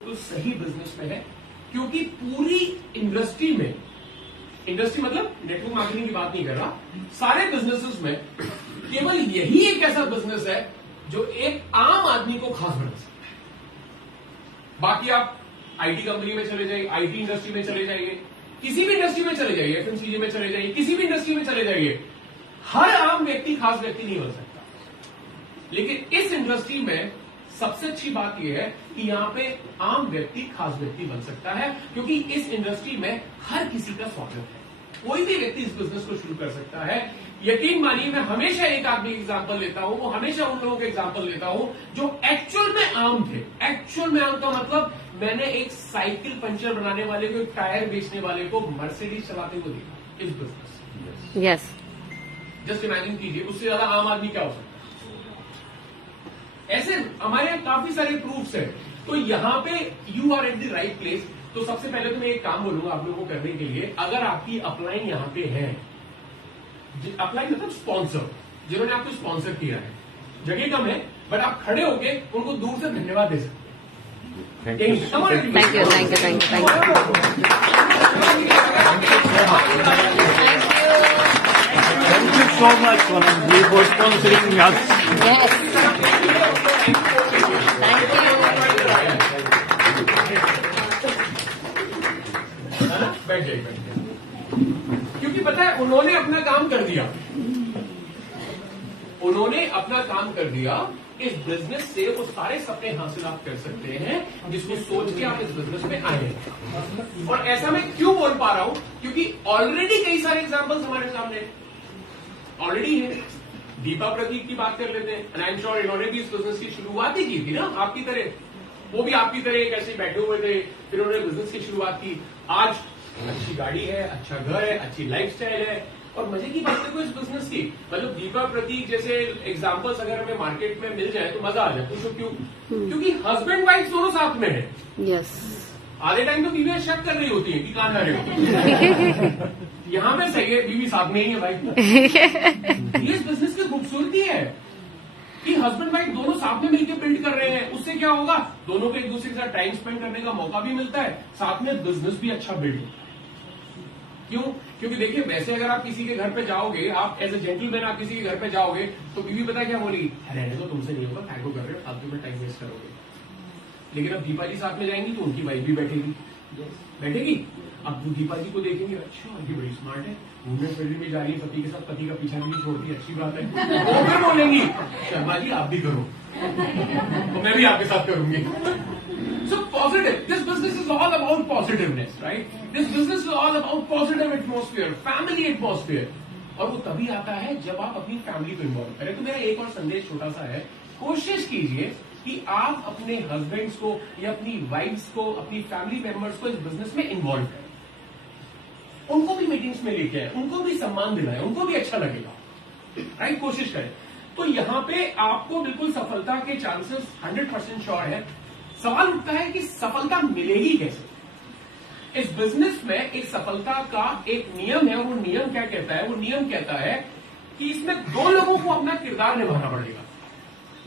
तो सही बिजनेस में है, क्योंकि पूरी इंडस्ट्री में, इंडस्ट्री मतलब नेटवर्क मार्केटिंग की बात नहीं कर रहा, सारे बिजनेसेस में केवल यही एक ऐसा बिजनेस है जो एक आम आदमी को खास बना सकता है। बाकी आप आईटी कंपनी में चले जाइए, आईटी इंडस्ट्री में चले जाइए, किसी भी इंडस्ट्री में चले जाइए, एफएमसीजी में चले जाइए, किसी भी इंडस्ट्री में चले जाइए, हर आम व्यक्ति खास व्यक्ति नहीं बन सकता। लेकिन इस इंडस्ट्री में सबसे अच्छी बात यह है कि यहां पे आम व्यक्ति खास व्यक्ति बन सकता है, क्योंकि इस इंडस्ट्री में हर किसी का स्वागत है। कोई भी व्यक्ति इस बिजनेस को शुरू कर सकता है। यकीन मानिए, मैं हमेशा एक आदमी एग्जांपल लेता हूं, वो हमेशा उन लोगों के एग्जांपल लेता हूं जो एक्चुअल में आम थे। एक्चुअल में आम का मतलब, मैंने एक साइकिल पंचर बनाने वाले को, एक टायर बेचने वाले को मर्सिडीज चलाते हुए देखा इस बिजनेस। यस, जस्ट इमेजिन कीजिए, उससे ज्यादा आम आदमी क्या हो सकता है। ऐसे हमारे काफी सारे प्रूफ्स हैं। तो यहां पे you are at the right place. तो सबसे पहले तो मैं एक काम बोलूंगा आप लोगों को करने के लिए, अगर आपकी अपलाइन यहां पे है, अपलाइन मतलब स्पॉन्सर, जिन्होंने आपको स्पॉन्सर किया है, जगह कम है बट आप खड़े होके उनको दूर से धन्यवाद दे सकते हैं। Thank you, thank you, thank you, thank you so much, Anand, for sponsoring us. Yes, thank you. बैठ जाइए, बैठ जाइए। क्योंकि पता है, उन्होंने अपना काम कर दिया, उन्होंने अपना काम कर दिया। इस बिजनेस से वो सारे सपने हासिल आप कर सकते हैं जिसको सोच के आप इस बिजनेस में आए हैं। और ऐसा मैं क्यों बोल पा रहा हूं, क्योंकि ऑलरेडी कई सारे एग्जांपल्स हमारे सामने ऑलरेडी है। दीपा प्रतीक की बात कर लेते हैं, एंड आई एम श्योर इन्होंने भी इस बिजनेस की शुरुआत ही की थी ना, आपकी तरह। वो भी आपकी तरह एक ऐसे बैठे हुए थे, फिर उन्होंने बिजनेस की शुरुआत की। आज अच्छी गाड़ी है, अच्छा घर है, अच्छी लाइफस्टाइल है, और मजे की बात देखो इस बिजनेस की, मतलब दीपा प्रतीक जैसे एग्जांपल्स अगर हमें मार्केट में मिल जाए तो मजा आ जाए। पूछो क्यों? क्योंकि हस्बैंड वाइफ दोनों साथ में है। यस, आधे टाइम तो बीवियां शक कर रही होती है कि कहां जा रहे हो। यहां में सही है, बीवी साथ में ही है भाई। ये इस बिजनेस की खूबसूरती है कि हस्बैंड वाइफ दोनों साथ में मिलकर बिल्ड कर रहे हैं। उससे क्या होगा, दोनों को एक दूसरे के साथ टाइम स्पेंड करने का मौका भी मिलता है, साथ में बिजनेस भी अच्छा बिल्ड होता है। क्यों? क्योंकि देखिए, वैसे अगर आप किसी के घर पे जाओगे, आप एज ए जेंटलमैन आप किसी के घर पे जाओगे, तो बीवी पता है क्या बोली, रहने तो तुमसे नहीं होगा, काय को कर रहे हो, फालतू में टाइम वेस्ट करोगे। लेकिन अब दीपा जी साथ में जाएंगी तो उनकी वाइफ भी बैठेगी, बैठेगी। अब दीपा जी को देखेंगे, अच्छा ये बड़ी स्मार्ट है, घूमने फिरने में जा रही है पति के साथ, पति का पीछा भी नहीं छोड़ती, अच्छी बात है। वो फिर बोलेंगी, शर्मा जी आप भी करो, तो मैं भी आपके साथ करूंगी। So positive. This business is all about positiveness, right? This business is all about positive atmosphere, family atmosphere. और वो तभी आता है जब आप अपनी फैमिली को इन्वॉल्व करें। तो मेरा एक और संदेश छोटा सा है, कोशिश कीजिए कि आप अपने हस्बैंड्स को या अपनी वाइफ्स को, अपनी फैमिली मेंबर्स को इस बिजनेस में इन्वॉल्व करें। उनको भी मीटिंग्स में लेके आए, उनको भी सम्मान दिलाएं, उनको भी अच्छा लगेगा, राइट? कोशिश करें। तो यहां पे आपको बिल्कुल सफलता के चांसेस 100% श्योर है। सवाल उठता है कि सफलता मिलेगी कैसे? इस बिजनेस में एक सफलता का एक नियम है, और वो नियम क्या कहता है? वो नियम कहता है कि इसमें दो लोगों को अपना किरदार निभाना पड़ेगा।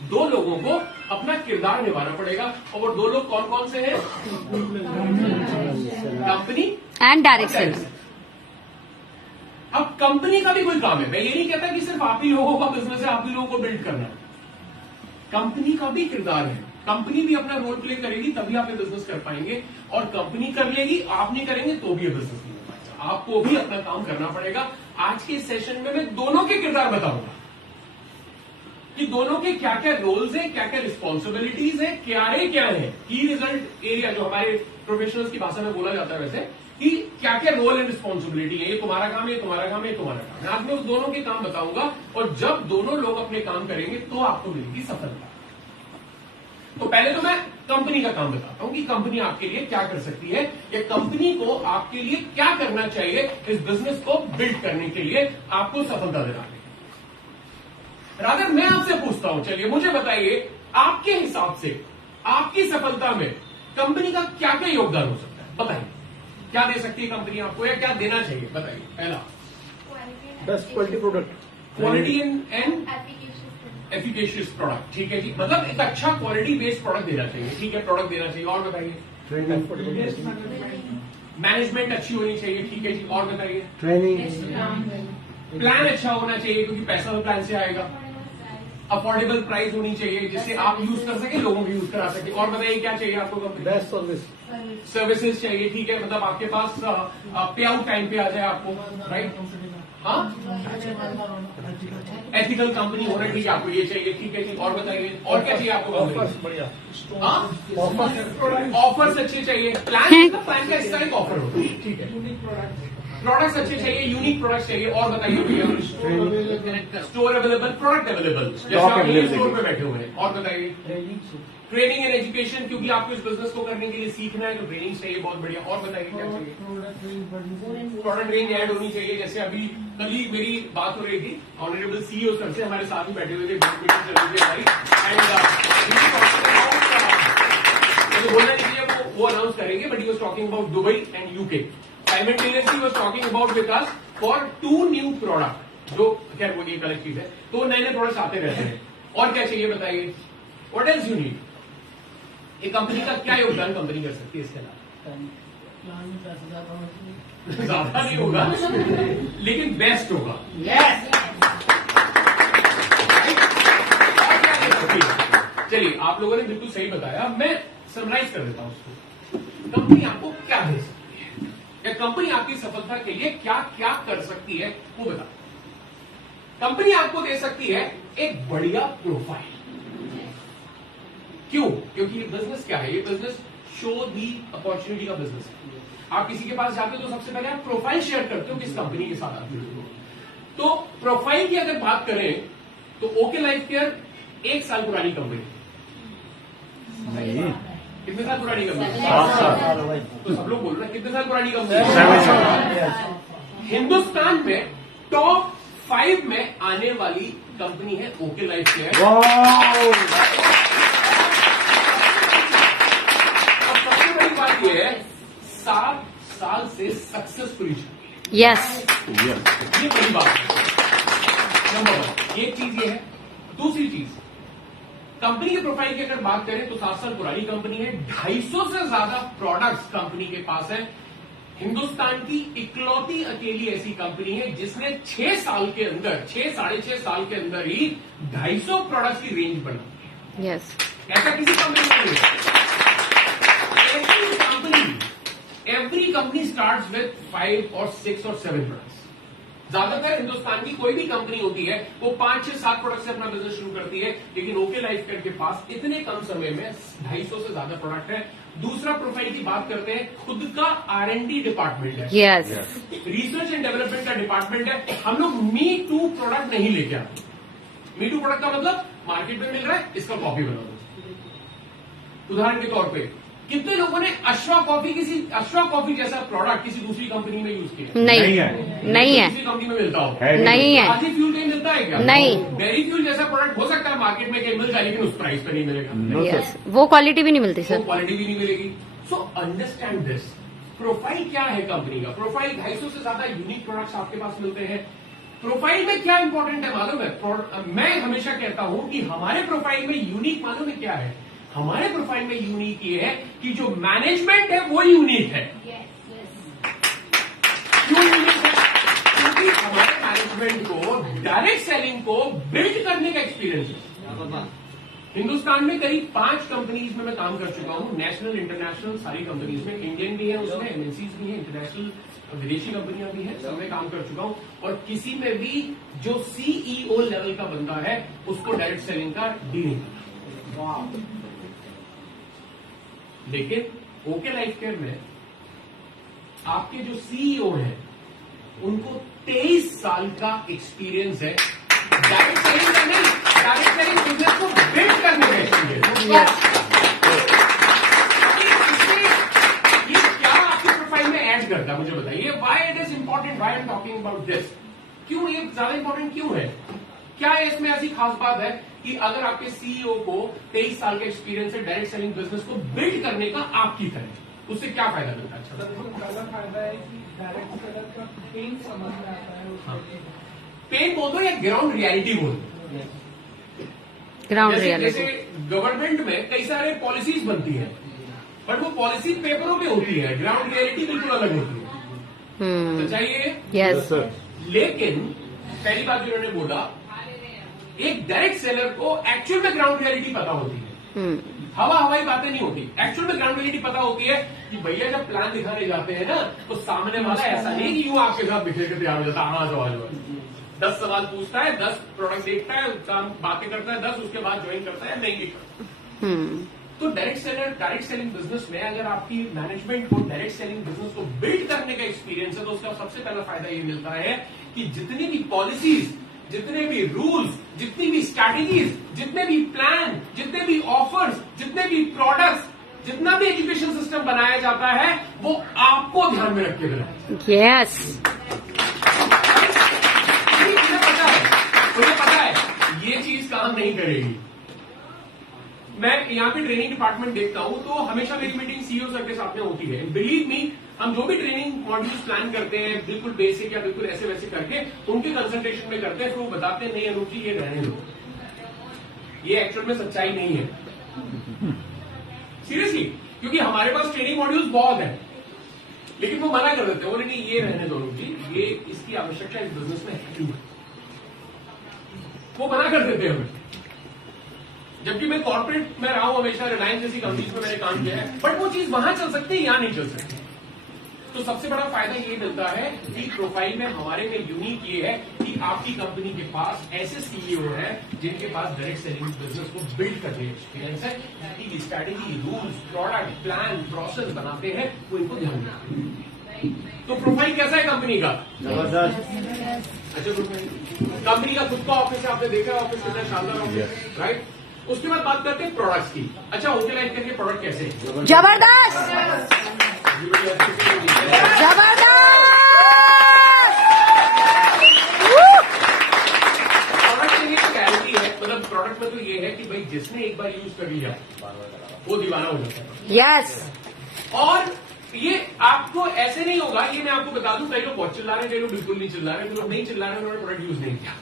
दो लोगों को अपना किरदार निभाना पड़ेगा, और वो दो लोग कौन कौन से हैं? Company and direction. अब कंपनी का भी कोई काम है, मैं ये नहीं कहता कि सिर्फ आप ही लोगों का बिजनेस है, आप ही लोगों को बिल्ड करना है। कंपनी का भी किरदार है, कंपनी भी अपना रोल प्ले करेगी, तभी आप ये बिजनेस कर पाएंगे। और कंपनी कर लेगी, आप नहीं करेंगे तो भी ये बिजनेस नहीं हो पाएगा। आपको भी अपना काम करना पड़ेगा। आज के सेशन में मैं दोनों के किरदार बताऊंगा कि दोनों के क्या क्या रोल्स हैं, क्या क्या रिस्पॉन्सिबिलिटीज है, क्या है की रिजल्ट एरिया, जो हमारे प्रोफेशनल्स की भाषा में बोला जाता है वैसे, कि क्या क्या रोल एंड रिस्पॉन्सिबिलिटी है, ये तुम्हारा काम है, ये तुम्हारा काम है, ये तुम्हारा काम है। आज मैं उस दोनों के काम बताऊंगा, और जब दोनों लोग अपने काम करेंगे तो आपको मिलेगी सफलता। तो पहले तो मैं कंपनी का काम बताता हूं कि कंपनी आपके लिए क्या कर सकती है, या कंपनी को आपके लिए क्या करना चाहिए इस बिजनेस को बिल्ड करने के लिए, आपको सफलता दिलाने। रादर मैं आपसे पूछता हूं, चलिए मुझे बताइए, आपके हिसाब से आपकी सफलता में कंपनी का क्या क्या योगदान हो सकता है? बताइए, क्या दे सकती है कंपनी आपको, या क्या देना चाहिए? बताइए। पहला, Best quality product. Quality and application. Efficacious product, ठीक है जी, मतलब एक अच्छा क्वालिटी बेस्ड प्रोडक्ट देना चाहिए, ठीक है, प्रोडक्ट देना चाहिए। और बताइए, मैनेजमेंट अच्छी होनी चाहिए, ठीक है जी, और बताइए, प्लान अच्छा होना चाहिए क्योंकि पैसा तो प्लान से आएगा, अफोर्डेबल प्राइस होनी चाहिए जिससे आप यूज कर सके, लोगों को यूज करा सके। और बताइए क्या चाहिए आपको कंपनी? बेस्ट सर्विस, सर्विसेज चाहिए, ठीक है, मतलब आपके पास पे आउट टाइम पे आ जाए आपको, राइट? हाँ, एथिकल कंपनी होना चाहिए, आपको ये चाहिए, ठीक है जी। और बताइए, और क्या चाहिए आपको? ऑफर्स बढ़िया, हाँ, ऑफर्स अच्छे चाहिए, प्लान का हिस्सा एक ऑफर होता है, ठीक है। प्रोडक्ट्स अच्छे चाहिए, यूनिक प्रोडक्ट्स चाहिए। और बताइए भैया, स्टोर अवेलेबल, प्रोडक्ट अवेलेबल, जैसे आप स्टोर पे बैठे हुए हैं। और बताइए, ट्रेनिंग एंड एजुकेशन, क्योंकि आपको इस बिजनेस को करने के लिए सीखना है तो ट्रेनिंग चाहिए, बहुत बढ़िया। और बताइए क्या चाहिए? प्रोडक्ट रेंज ऐड होनी चाहिए, जैसे अभी कल ही मेरी बात हो रही थी ऑनरेबल सीईओ सर से, हमारे साथ ही बैठे हुए थे, बोर्ड मीटिंग चल रही थी हमारी, एंड बोलना नहीं चाहिए, वो अनाउंस करेंगे, but he was talking about Dubai and UK. Simultaneously was talking about with us for 2 new product, जो खैर वो एक अलग चीज है, तो नए नए प्रोडक्ट्स आते रहते हैं। और क्या चाहिए बताइए, व्हाट एल्स यू नीड? एक कंपनी का क्या योगदान कंपनी कर सकती है इसके अलावा? ज्यादा नहीं होगा लेकिन बेस्ट होगा। चलिए, आप लोगों ने बिल्कुल सही बताया, मैं समराइज कर देता हूं उसको। कंपनी आपको क्या दे सकती है, या कंपनी आपकी सफलता के लिए क्या क्या कर सकती है, वो बता। कंपनी आपको दे सकती है एक बढ़िया प्रोफाइल। क्यों? क्योंकि ये बिजनेस क्या है? ये बिजनेस शो दी अपॉर्चुनिटी का बिजनेस है। आप किसी के पास जाते हो तो सबसे पहले आप प्रोफाइल शेयर करते हो किस कंपनी के साथ आते हो। तो प्रोफाइल की अगर बात करें तो ओके लाइफ केयर 1 साल पुरानी कंपनी। कितने साल पुरानी कंपनी? 7 साल। तो सब लोग बोल रहे हैं कितने साल पुरानी कंपनी? हिंदुस्तान में टॉप 5 में आने वाली कंपनी है ओके लाइफ केयर। ये है 7 साल से सक्सेसफुली चल रही है। यस, ये बड़ी बात है। नंबर 1 एक चीज ये है। दूसरी चीज, कंपनी के प्रोफाइल की अगर बात करें तो 7 साल पुरानी कंपनी है, 250 से ज्यादा प्रोडक्ट्स कंपनी के पास है। हिंदुस्तान की इकलौती अकेली ऐसी कंपनी है जिसने 6 साल के अंदर, 6 साढ़े 6 साल के अंदर ही 250 प्रोडक्ट्स की रेंज बना दी है। यस, ऐसा किसी कंपनी में नहीं है। एवरी कंपनी स्टार्ट्स विद 5 और 6 और 7 प्रोडक्ट्स। ज्यादातर हिंदुस्तान की कोई भी कंपनी होती है वो 5, 6, 7 प्रोडक्ट से अपना बिजनेस शुरू करती है, लेकिन ओके लाइफ केयर के पास इतने कम समय में 250 से ज्यादा प्रोडक्ट है। दूसरा प्रोफाइल की बात करते हैं, खुद का R&D डिपार्टमेंट है, यस, रिसर्च एंड डेवलपमेंट का डिपार्टमेंट है। हम लोग मी टू प्रोडक्ट नहीं लेके आते। मी टू प्रोडक्ट का मतलब मार्केट में मिल रहा है, इसका कॉपी बना दो। उदाहरण के तौर पे कितने लोगों ने अश्वा कॉफी जैसा प्रोडक्ट किसी दूसरी कंपनी में यूज किया? नहीं है, नहीं है, किसी कंपनी में मिलता हो? नहीं है, आधी फ्यूल कहीं मिलता है क्या? नहीं। डेयरी फ्यूल जैसा प्रोडक्ट हो सकता है मार्केट में कहीं मिल जाए, लेकिन उस प्राइस पे नहीं मिलेगा, यस, वो क्वालिटी भी नहीं मिलती वो सर। क्वालिटी भी नहीं मिलेगी। So understand this. प्रोफाइल क्या है कंपनी का? प्रोफाइल 250 से ज्यादा यूनिक प्रोडक्ट्स आपके पास मिलते हैं। प्रोफाइल में क्या इंपॉर्टेंट है मालूम है? मैं हमेशा कहता हूं कि हमारे प्रोफाइल में यूनिक मालूम है क्या है? हमारे प्रोफाइल में यूनिक ये है कि जो मैनेजमेंट है वो यूनिक है। क्यों यूनिक है? क्योंकि हमारे मैनेजमेंट को डायरेक्ट सेलिंग को बिल्ड करने का एक्सपीरियंस है। हिंदुस्तान में करीब 5 कंपनीज में मैं काम कर चुका हूं, नेशनल इंटरनेशनल सारी कंपनीज में, इंडियन भी है उसमें, एमएनसीज भी है, इंटरनेशनल विदेशी कंपनियां भी हैं, सब में काम कर चुका हूं। और किसी में भी जो सीईओ लेवल का बंदा है उसको डायरेक्ट सेलिंग का डीलिंग करना। लेकिन ओके लाइफ केयर में आपके जो सीईओ हैं उनको 23 साल का एक्सपीरियंस है डायरेक्ट सेलिंग का नहीं, डायरेक्ट सेलिंग बिजनेस को बिल्ड करने का एक्सपीरियंस। ये क्या आपके प्रोफाइल में ऐड करता है मुझे बताइए? Why it is important, why I am talking about this? क्यों ये ज्यादा इंपॉर्टेंट क्यों है? क्या है इसमें ऐसी खास बात है कि अगर आपके सीईओ को 23 साल का एक्सपीरियंस है डायरेक्ट सेलिंग बिजनेस को बिल्ड करने का आपकी तरह, उससे क्या फायदा मिलता है? अच्छा, पहला फायदा है कि डायरेक्ट सेलर का पेन समझ में आता है। पेन बोल दो या ग्राउंड रियलिटी बोल दो, ग्राउंड जैसे रियलिटी। गवर्नमेंट में कई सारे पॉलिसीज बनती है, बट वो पॉलिसी पेपरों पे होती है, ग्राउंड रियलिटी बिल्कुल अलग होती है। सच्चाई है। यस। लेकिन पहली बात जो उन्होंने बोला, एक डायरेक्ट सेलर को एक्चुअल में ग्राउंड रियलिटी पता होती है, हवाई बातें नहीं होती। एक्चुअल में ग्राउंड रियलिटी पता होती है कि भैया जब प्लान दिखाने जाते हैं ना, तो सामने वाला ऐसा नहीं कि यूं आपके साथ बिखेर के तैयार हो जाता, हाँ जो आज 10 सवाल पूछता है, 10 प्रोडक्ट देखता है, काम बातें करता है 10, उसके बाद ज्वाइन करता है, नहीं करता। तो डायरेक्ट सेलिंग बिजनेस में अगर आपकी मैनेजमेंट को डायरेक्ट सेलिंग बिजनेस को बिल्ड करने का एक्सपीरियंस है, तो उसका सबसे पहला फायदा ये मिलता है कि जितनी भी पॉलिसीज, जितने भी रूल्स, जितनी भी स्ट्रैटेजीज, जितने भी प्लान, जितने भी ऑफर्स, जितने भी प्रोडक्ट्स, जितना भी एजुकेशन सिस्टम बनाया जाता है, वो आपको ध्यान में रख के बनाया। यस। मुझे पता है ये चीज काम नहीं करेगी। मैं यहाँ पे ट्रेनिंग डिपार्टमेंट देखता हूँ, तो हमेशा मेरी मीटिंग सीईओ सर के साथ में होती है। बिलीव मी, हम जो भी ट्रेनिंग मॉड्यूल्स प्लान करते हैं, बिल्कुल बेसिक या बिल्कुल ऐसे वैसे करके उनके कंसल्टेशन में करते हैं, फिर वो बताते हैं नहीं अनूप जी ये रहने दो, ये एक्चुअल में सच्चाई नहीं है। सीरियसली, क्योंकि हमारे पास ट्रेनिंग मॉड्यूल्स बहुत है, लेकिन वो मना कर देते हैं, बोले नहीं ये रहने दो अनूप जी, ये इसकी आवश्यकता इस बिजनेस में है, वो मना कर देते हैं हमें। जबकि मैं कॉर्पोरेट में रहा हूं हमेशा, रिलायंस जैसी कंपनीज में मैंने काम किया है, बट वो चीज वहां चल सकती है, यहां नहीं चल सकती। तो सबसे बड़ा फायदा ये मिलता है कि प्रोफाइल में हमारे में यूनिक ये है कि आपकी कंपनी के पास ऐसे सीईओ है जिनके पास डायरेक्ट सेलिंग बिजनेस को बिल्ड करने एक्सपीरियंस है, की strategy, rules, product, plan, process बनाते हैं, वो इनको ध्यान में रखते हैं। तो प्रोफाइल कैसा है कंपनी का? जबरदस्त। अच्छा, कंपनी का खुद का ऑफिस है, आपने देखा ऑफिस कितना शानदार ऑफिस, राइट। उसके बाद बात करते हैं प्रोडक्ट्स की। अच्छा, होटल लाइफ के प्रोडक्ट कैसे हैं? जबरदस्त। जबरदस्त। प्रोडक्ट में ये गारंटी है, मतलब प्रोडक्ट में तो ये है कि भाई जिसने एक बार यूज कर लिया वो दीवाना हो जाता है। यस। और ये आपको ऐसे नहीं होगा, ये मैं आपको बता दूं, कई लोग बहुत चिल्ला रहे हैं, कई लोग बिल्कुल नहीं चिल्ला रहे, कई लोग नहीं चिल्ला रहे, उन्होंने प्रोडक्ट यूज नहीं किया।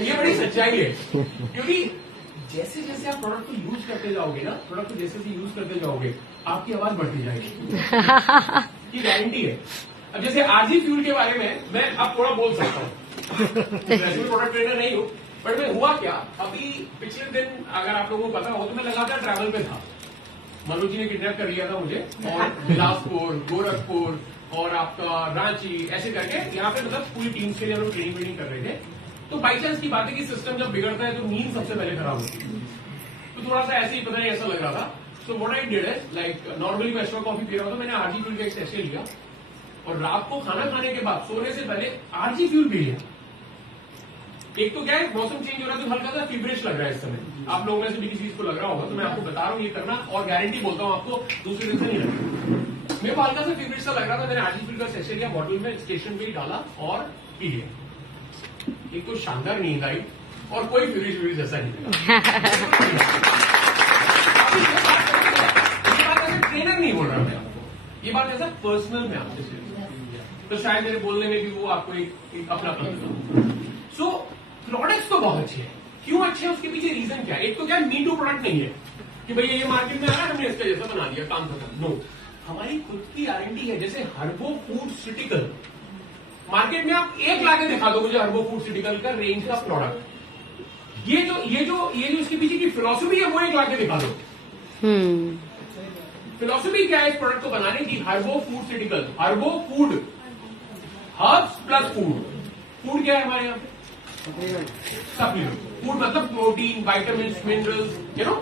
ये बड़ी सच्चाई है, क्योंकि जैसे जैसे आप प्रोडक्ट को यूज करते जाओगे ना, प्रोडक्ट को जैसे जैसे यूज करते जाओगे, आपकी आवाज बढ़ती जाएगी, ये गारंटी है। अब जैसे आरजी फ्यूल के बारे में मैं अब थोड़ा बोल सकता हूँ, वैसे भी प्रोडक्ट ट्रेनर नहीं हूँ, बट मैं हुआ क्या, अभी पिछले दिन अगर आप लोगों को पता हो तो मैं लगातार ट्रैवल पे था। मनोज जी ने किडनैप कर लिया था मुझे, और बिलासपुर, गोरखपुर और आपका रांची, ऐसे करके यहाँ पे मतलब पूरी टीम्स के लिए हम लोग ट्रेनिंग वेनिंग कर रहे थे। तो बाई चांस की बात है कि सिस्टम जब बिगड़ता है तो नींद सबसे पहले खराब होती है, तो थोड़ा सा ऐसे ही पता नहीं ऐसा लग रहा था। सो व्हाट आई डिड है, लाइक नॉर्मली मैं एक्स्ट्रा कॉफी पी रहा था, मैंने आरजी फ्यूल का एक सेशे लिया और रात को खाना खाने के बाद सोने से पहले आरजी फ्यूल पी लिया। एक तो क्या है, मौसम चेंज हो रहा है तो हल्का सा फीवरिश लग रहा है इस समय, आप लोगों में से भी किसी चीज को लग रहा होगा, तो मैं आपको बता रहा हूँ ये करना, और गारंटी बोलता हूँ आपको दूसरे दिन से नहीं लगेगा। मेरे को हल्का सा फीवरिश सा लग रहा था, मैंने आरजी फ्यूल का सेशे लिया, बॉटल में स्टेशन पे ही डाला और पी लिया। एक तो शानदार नींद आई और कोई फीवरिश ऐसा नहीं लगा। ट्रेनर नहीं बोल रहा मैं आपको, ये बात ऐसा पर्सनल में आपसे, तो शायद मेरे बोलने में भी वो आपको एक अपना सो प्रोडक्ट्स तो बहुत अच्छे हैं। क्यों अच्छे हैं उसके पीछे रीजन क्या है? एक तो क्या, मी टू प्रोडक्ट नहीं है कि भैया ये मार्केट में आ रहा है हमने इसका जैसा बना दिया, काम खत्म। नो, हमारी खुद की आरएनडी है। जैसे हर्बो फूडस्यूटिकल, मार्केट में आप एक लाके दिखा दो मुझे हर्बो फूडस्यूटिकल का रेंज का प्रोडक्ट, ये जो इसके पीछे की फिलॉसफी है वो एक लाके दिखा दो। फिलॉसफी क्या है इस प्रोडक्ट को बनाने की? Herbo foodceutical, herbo food, herbs plus food. Food क्या है हमारे यहाँ पे? सप्लीमेंट। फूड मतलब protein, vitamin, minerals,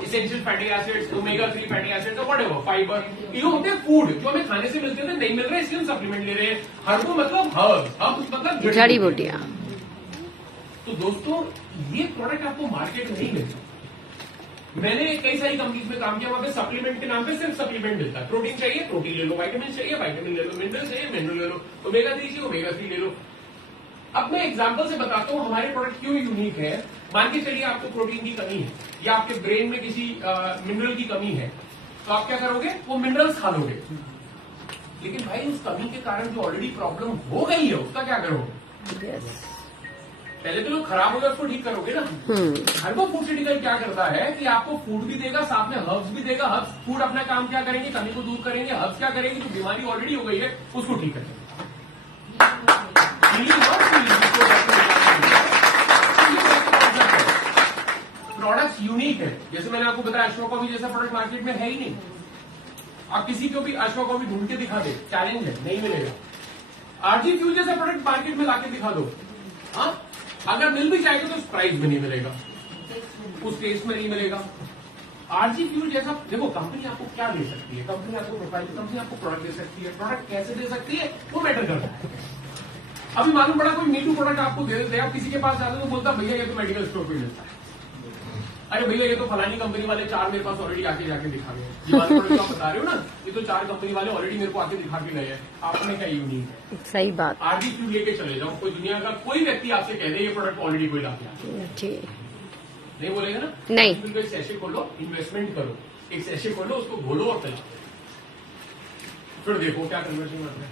essential fatty acids, omega 3 fatty acids, whatever, fibre, ये होते हैं फूड जो हमें खाने से मिलते थे, नहीं मिल रहे इसलिए हम सप्लीमेंट ले रहे हैं। हर्बो मतलब हर्ब्स मतलब जड़ी बूटियां। तो दोस्तों ये प्रोडक्ट आपको मार्केट में नहीं मिलता। मैंने कई सारी कंपनीज में काम किया, वहां पे सप्लीमेंट के नाम पे सिर्फ सप्लीमेंट मिलता है। प्रोटीन चाहिए प्रोटीन ले लो, विटामिन चाहिए विटामिन ले लो, मिनरल चाहिए मिनरल ले लो, ओमेगा 3 चाहिए ओमेगा 3 ले लो। अब मैं एग्जांपल से बताता हूं हमारे प्रोडक्ट क्यों यूनिक है। मान के चलिए आपको प्रोटीन की कमी है या आपके ब्रेन में किसी मिनरल की कमी है, तो आप क्या करोगे? वो मिनरल्स खा लोगे। लेकिन भाई उस कमी के कारण जो ऑलरेडी प्रॉब्लम हो गई है उसका क्या करोगे? पहले तो लोग खराब हो गए उसको ठीक करोगे ना। हर्बल फूड क्या करता है कि आपको फूड भी देगा, साथ में हर्ब्स भी देगा। हर्ब्स फूड अपना काम क्या करेंगे, कमी को दूर करेंगे। हर्ब्स क्या करेंगे, जो बीमारी ऑलरेडी हो गई है उसको ठीक करेंगे। प्रोडक्ट्स यूनिक है। जैसे मैंने आपको बताया, अश्वा कॉफी जैसा प्रोडक्ट मार्केट में है ही नहीं। आप किसी को भी अश्वा कॉफी ढूंढ के दिखा दे, चैलेंज है, नहीं मिलेगा। आरजी फ्यूल जैसा प्रोडक्ट मार्केट में लाके दिखा दो, हाँ, अगर मिल भी जाएगा तो उस प्राइस में नहीं मिलेगा, उस टेस्ट में नहीं मिलेगा। आरजी फ्यूल जैसा देखो, कंपनी आपको क्या दे सकती है, कंपनी आपको प्रोफाइल, कंपनी आपको प्रोडक्ट दे सकती है। प्रोडक्ट कैसे दे सकती है वो मैटर करता है। अभी मालूम पड़ा कोई मीटू प्रोडक्ट आपको दे देते, आप किसी के पास जाते तो बोलता भैया ये तो मेडिकल स्टोर पे मिलता है। अरे भैया ये तो फलानी कंपनी वाले 4 मेरे पास ऑलरेडी आके जाके दिखा गए। ये वाला प्रोडक्ट आप बता रहे हो ना, ये तो 4 कंपनी वाले ऑलरेडी मेरे को आके दिखा के गए हैं। आपने क्या यूनिक है? सही बात। आरजी फ्यूल लेके चले जाओ, कोई दुनिया का कोई व्यक्ति आपसे कह दे ये प्रोडक्ट ऑलरेडी कोई लाके आके जी नहीं बोलेगा ना। नहीं। एक सैशे खोलो, इन्वेस्टमेंट करो, एक सैशे खोलो, उसको घोलो और पिलाओ, फिर देखो क्या कन्वर्जन आता है।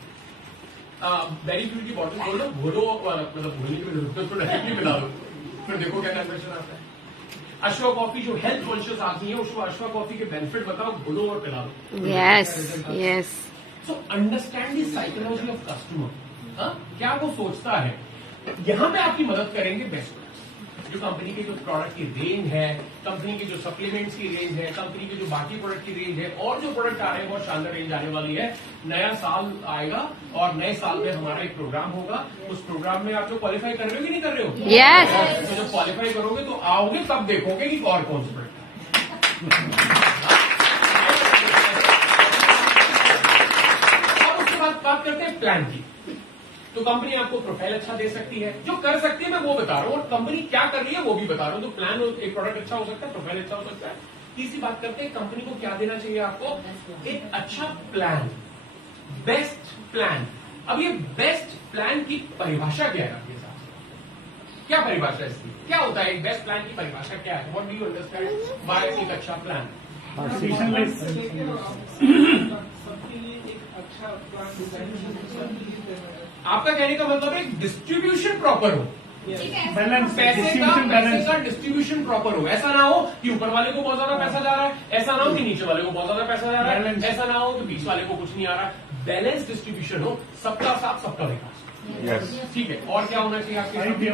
बेरी फ्यूल की बॉटल खोलो, घोलो, मतलब घोलने की जरूरत है, उसको डायरेक्टली मिला दो, फिर देखो क्या कन्वर्जन आता है। अश्वा कॉफी जो हेल्थ कॉन्शियस आदमी है उसको अश्वा कॉफी के बेनिफिट बताओ, घोलो और पिला दो। Yes yes. So understand the psychology of customer. क्या वो सोचता है, यहां पे आपकी मदद करेंगे बेस्ट जो कंपनी के जो प्रोडक्ट की रेंज है, कंपनी के जो सप्लीमेंट्स की रेंज है, कंपनी के जो बाकी प्रोडक्ट की रेंज है, और जो प्रोडक्ट आ रहे हैं बहुत शानदार रेंज आने वाली है। नया साल आएगा और नए साल में हमारा एक प्रोग्राम होगा। उस प्रोग्राम में आप जो क्वालिफाई कर रहे हो कि नहीं कर रहे हो? यस। तो जब क्वालिफाई करोगे तो आओगे तब देखोगे कि और कौन से प्रोडक्ट और उसके बाद बात करते हैं प्लान की। तो कंपनी आपको प्रोफाइल अच्छा दे सकती है, जो कर सकती है मैं वो बता रहा हूं, और कंपनी क्या कर रही है वो भी बता रहा हूं। तो प्लान, एक प्रोडक्ट अच्छा हो सकता है, प्रोफाइल अच्छा हो सकता है। तीसरी बात करते हैं कंपनी को क्या देना चाहिए आपको, एक अच्छा प्लान, बेस्ट प्लान। अब ये बेस्ट प्लान की परिभाषा क्या है आपके साथ, क्या परिभाषा है इसकी, क्या होता है एक बेस्ट प्लान की परिभाषा क्या है? What do you understand by एक अच्छा प्लान? सबके लिए एक अच्छा प्लान डिजाइन। आपका कहने का मतलब है डिस्ट्रीब्यूशन प्रॉपर हो, बैलेंस, पैसे का डिस्ट्रीब्यूशन प्रॉपर हो। ऐसा ना हो कि ऊपर वाले को बहुत ज्यादा पैसा जा रहा है, ऐसा ना हो कि नीचे वाले को बहुत ज्यादा पैसा जा रहा है, ऐसा ना हो कि बीच वाले को कुछ नहीं आ रहा। बैलेंस डिस्ट्रीब्यूशन हो, सबका साथ सबका विकास। ठीक है, और क्या होना चाहिए आपके? हाई पे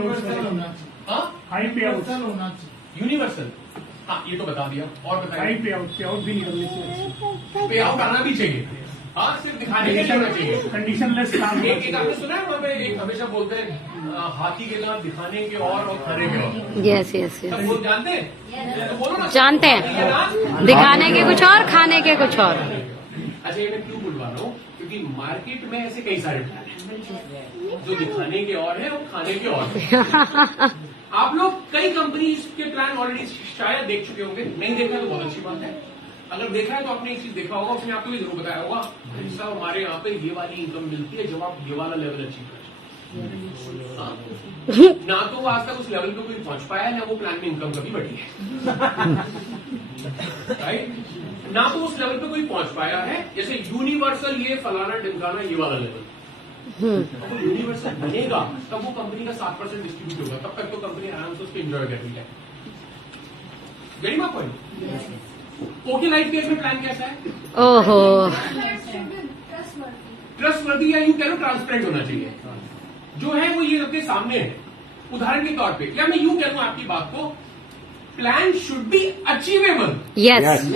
आउट होना चाहिए, यूनिवर्सल। हाँ, ये तो बता दिया, और हाई बताइए। पे आउट भी नहीं होनी चाहिए, पे आउट आना भी चाहिए, हाँ, सिर्फ दिखाने के लिए होना चाहिए। कंडीशनलेस काम। एक आपने सुना है वहाँ पे एक हमेशा बोलते हैं हाथी के दांत दिखाने के और खाने के और। यस यस सब यस। लोग जानते हैं, तो बोलो ना। जानते हाथी के हैं, दांत दिखाने के कुछ और, खाने के कुछ और। अच्छा, ये मैं क्यों बुलवा रहा हूँ, क्योंकि मार्केट में ऐसे कई सारे प्लान हैं जो दिखाने के और है और खाने के और है। आप लोग कई कंपनी के प्लान ऑलरेडी शायद देख चुके होंगे, नहीं देखा तो बहुत अच्छी बात है। अगर देखा है तो आपने एक चीज देखा होगा, उसने आपको भी जरूर बताया होगा, साहब हमारे यहाँ पे ये वाली इनकम मिलती है जब आप ये वाला लेवल अचीव कर। ना तो वो आज तक उस लेवल पे कोई पहुंच पाया है, ना वो प्लान में इनकम कभी बढ़ी है, राइट? ना तो उस लेवल पे कोई पहुंच पाया है, जैसे यूनिवर्सल ये फलाना ढिमकाना ये वाला लेवल। अब वो यूनिवर्सल बनेगा तब वो कंपनी का 7% डिस्ट्रीब्यूट होगा, तब तक तो कंपनी आराम से उसको एंजॉय कर रही है। Getting my point? Okay Life care में प्लान कैसा है? ओहो, ट्रस्टवर्दी या यूं कह लो ट्रांसपेरेंट होना चाहिए। जो है वो ये आपके सामने है। उदाहरण के तौर पे, या मैं यूं कह लूं आपकी बात को, plan should be achievable. Yes.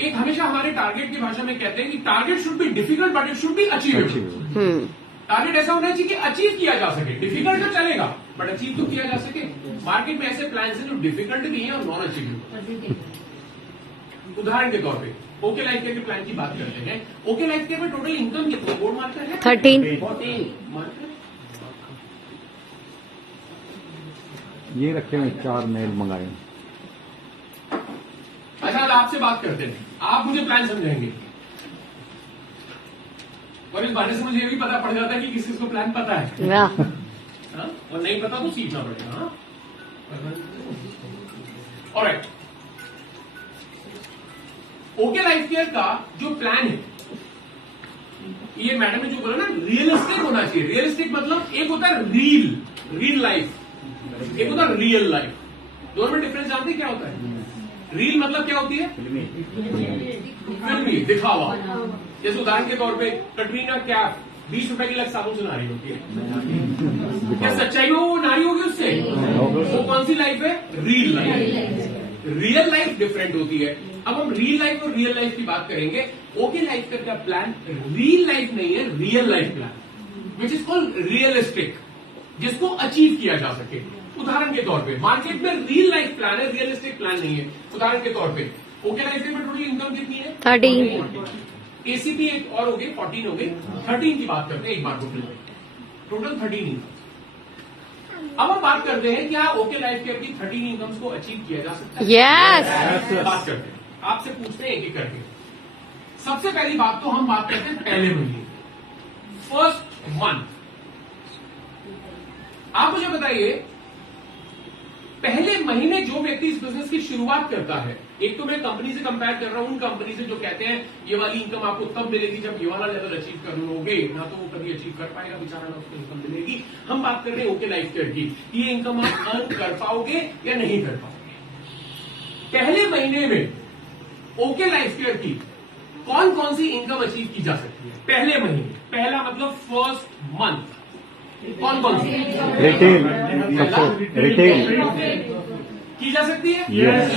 एक हमेशा हमारे टारगेट की भाषा में कहते हैं कि target should be difficult but it should be achievable. Target ऐसा होना चाहिए कि अचीव किया जा सके। डिफिकल्ट तो चलेगा बट अचीव तो किया जा सके। मार्केट में ऐसे प्लान हैं जो डिफिकल्ट भी है और नॉन अचीवेबल। उदाहरण के तौर पे ओके लाइफ केयर के प्लान की बात करते हैं। ओके लाइफ केयर में टोटल इनकम कितनी बोर्ड मार्कर है? 13। मार्कर ये रखे हुए 4 मेल मंगाए। अच्छा, आज आपसे बात करते हैं, आप मुझे प्लान समझाएंगे और इस बारे से मुझे ये भी पता पड़ जाता है कि किसी को प्लान पता है। वाह। हाँ? और नहीं पता तो सीखना पड़ेगा। हाँ? ऑलराइट, ओके लाइफ केयर का जो प्लान है, ये मैडम ने जो बोला ना, रियलिस्टिक होना चाहिए। रियलिस्टिक मतलब एक होता है रील, रील लाइफ, एक होता है रियल लाइफ। दोनों में डिफरेंस जानते हैं क्या होता है? रील मतलब क्या होती है? फिल्मी दिखावा। जैसे उदाहरण के तौर पे कटरीना कैफ 20 रुपए की लग साबुन से नारी होती है, क्या सच्चाई में वो नारी होगी उससे? वो कौन सी लाइफ है? Reel life. Real life different होती है। अब हम रियल लाइफ और रियल लाइफ की बात करेंगे। ओके लाइफ का क्या प्लान रियल लाइफ नहीं है, real life plan, which is called realistic, जिसको अचीव किया जा सके। उदाहरण के तौर पे मार्केट में रियल लाइफ प्लान है, रियलिस्टिक प्लान नहीं है। उदाहरण के तौर पे ओके लाइफ में टोटल इनकम कितनी है? 13। एसीपी एक और हो गई, 14 हो गई, 13 की बात करते हैं एक बार टोटल 13 इनकम। अब हम बात करते हैं क्या ओके लाइफ केयर की 13 इनकम्स को अचीव किया जा सकता है? यस। बात करते हैं, आपसे पूछते हैं एक एक करके। सबसे पहली बात तो हम बात करते हैं पहले महीने, फर्स्ट मंथ। आप मुझे बताइए, पहले महीने जो व्यक्ति इस बिजनेस की शुरुआत करता है, एक तो मैं कंपनी से कंपेयर कर रहा हूं, उन कंपनी से जो कहते हैं ये वाली इनकम आपको तब मिलेगी जब ये वाला लेवल अचीव कर लोगे, ना तो वो कभी अचीव कर पाएगा बेचारा, ना उसको इनकम मिलेगी। हम बात कर रहे हैं ओके लाइफ केयर की, ये इनकम आप अर्न कर पाओगे या नहीं कर पाओगे। पहले महीने में ओके लाइफ केयर की कौन कौन सी इनकम अचीव की जा सकती है? पहले महीने, पहला मतलब फर्स्ट मंथ, कौन कौन सी? रिटेल की जा सकती है? Yes.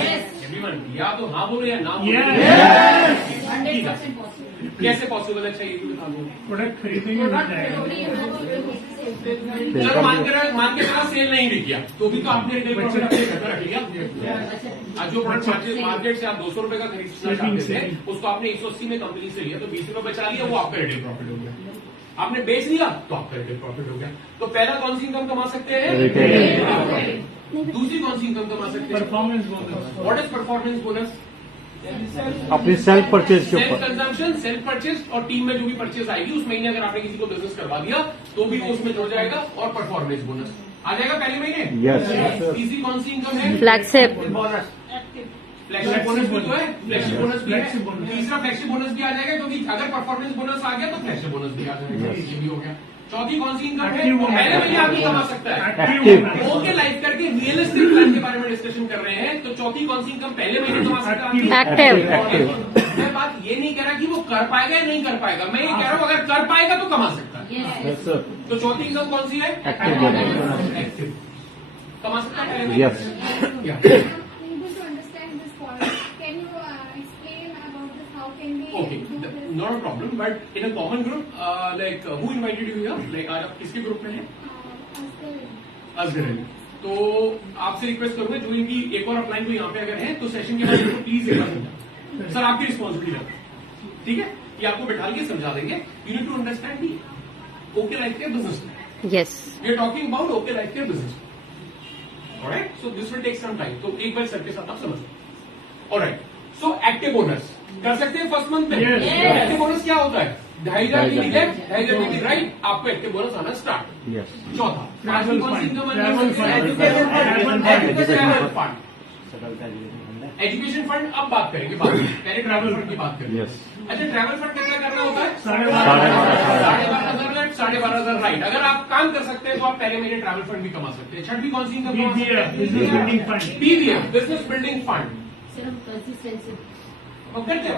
एवरीवन, या तो हाँ बोलो या ना बोलो। की जा सकती है। कैसे पॉसिबल है? अच्छा ये भी बता दो। प्रोडक्ट खरीदेंगे चलो मान के चला सेल नहीं भी किया तो भी तो आपने रिटेल प्रॉफिट अपने घर पर रख लिया। जो प्रोडक्ट मार्केट से आप 200 रुपए का खरीदना चाहते थे, उसको आपने 180 में कंपनी से लिया तो 20 रुपए बचा लिया, वो आपका रिटेल प्रॉफिट हो गया। आपने बेच लिया तो आपका रिटेल प्रॉफिट हो गया। तो पहला कौन सी इनकम कमा सकते हैं? दूसरी कौन सी इनकम कमा सकते हैं? Performance bonus. What is performance bonus? अपनी सेल्फ परचेज के सेल्फ ऊपर। कंजम्पशन, सेल्फ परचेज, और टीम में जो भी परचेज आएगी उस महीने अगर आपने किसी को बिजनेस करवा दिया तो भी वो उसमें जुड़ जाएगा, और परफॉर्मेंस बोनस आ जाएगा पहले महीने। यस। तीसरी कौन सी इनकम है? Flagship bonus. फ्लैगशिप बोनस भी तो है, फ्लैगशिप बोनस भी है। Flagship bonus. तीसरा फ्लैगशिप बोनस भी आ जाएगा, क्योंकि अगर परफॉर्मेंस बोनस आ गया तो फ्लैगशिप बोनस भी आ जाएगा। ये भी हो गया। चौथी कौन सी इनकम है? Active bonus। पहले महीने आदमी कमा सकता है। Active। ओके लाइफ करके रियलिस्टिक प्लान के बारे में डिस्कशन कर रहे हैं, तो चौथी कौन सी इनकम पहले महीने कमा सकता है? एक्टिव। मैं बात ये नहीं कह रहा कि वो कर पाएगा या नहीं कर पाएगा, मैं ये कह रहा हूँ अगर कर पाएगा तो कमा सकता है। Yes sir. तो चौथी इनकम कौन सी है? Active। एक्टिव। कमा सकता है पहले महीने। यस। या। Able to understand this point. Can you explain about this? How can we Okay, do this? not a problem. But in a common group, like who invited you here? Like आज आप किसके group में हैं? असगर अली। तो आपसे request करूंगा जो इनकी एक और अपलाइन को यहाँ पे अगर है तो सेशन के बाद इनको प्लीज एक बार समझा। सर आपकी रिस्पॉन्सिबिलिटी है, ठीक है, कि आपको बैठा के समझा देंगे। You need to understand the OK Life Care business. Yes. We are talking about OK Life Care business. Alright, so this will take some time. तो एक बार सर के साथ आप समझो। ऑलराइट, सो एक्टिव बोनस कर सकते हैं फर्स्ट मंथ में। Yes. एक्टिव बोनस क्या होता है? 2,500 की लेफ्ट, 2,500 की राइट, आपको एक्टिव बोनस आना स्टार्ट। यस। चौथा Travel कौन सी fund। Income Travel fund। Travel fund. Education fund अब बात करेंगे, पहले ट्रैवल फंड की बात करेंगे। यस। अच्छा, ट्रैवल फंड कितना करना होता है? 12,500। 12,500 लेफ्ट, 12,500 राइट। अगर आप काम कर सकते हैं तो आप पहले महीने ट्रैवल फंड भी कमा सकते हैं। छठी कौन सी इनकम कमा सकते हैं? Business building fund. PVF, business building fund. करते हैं।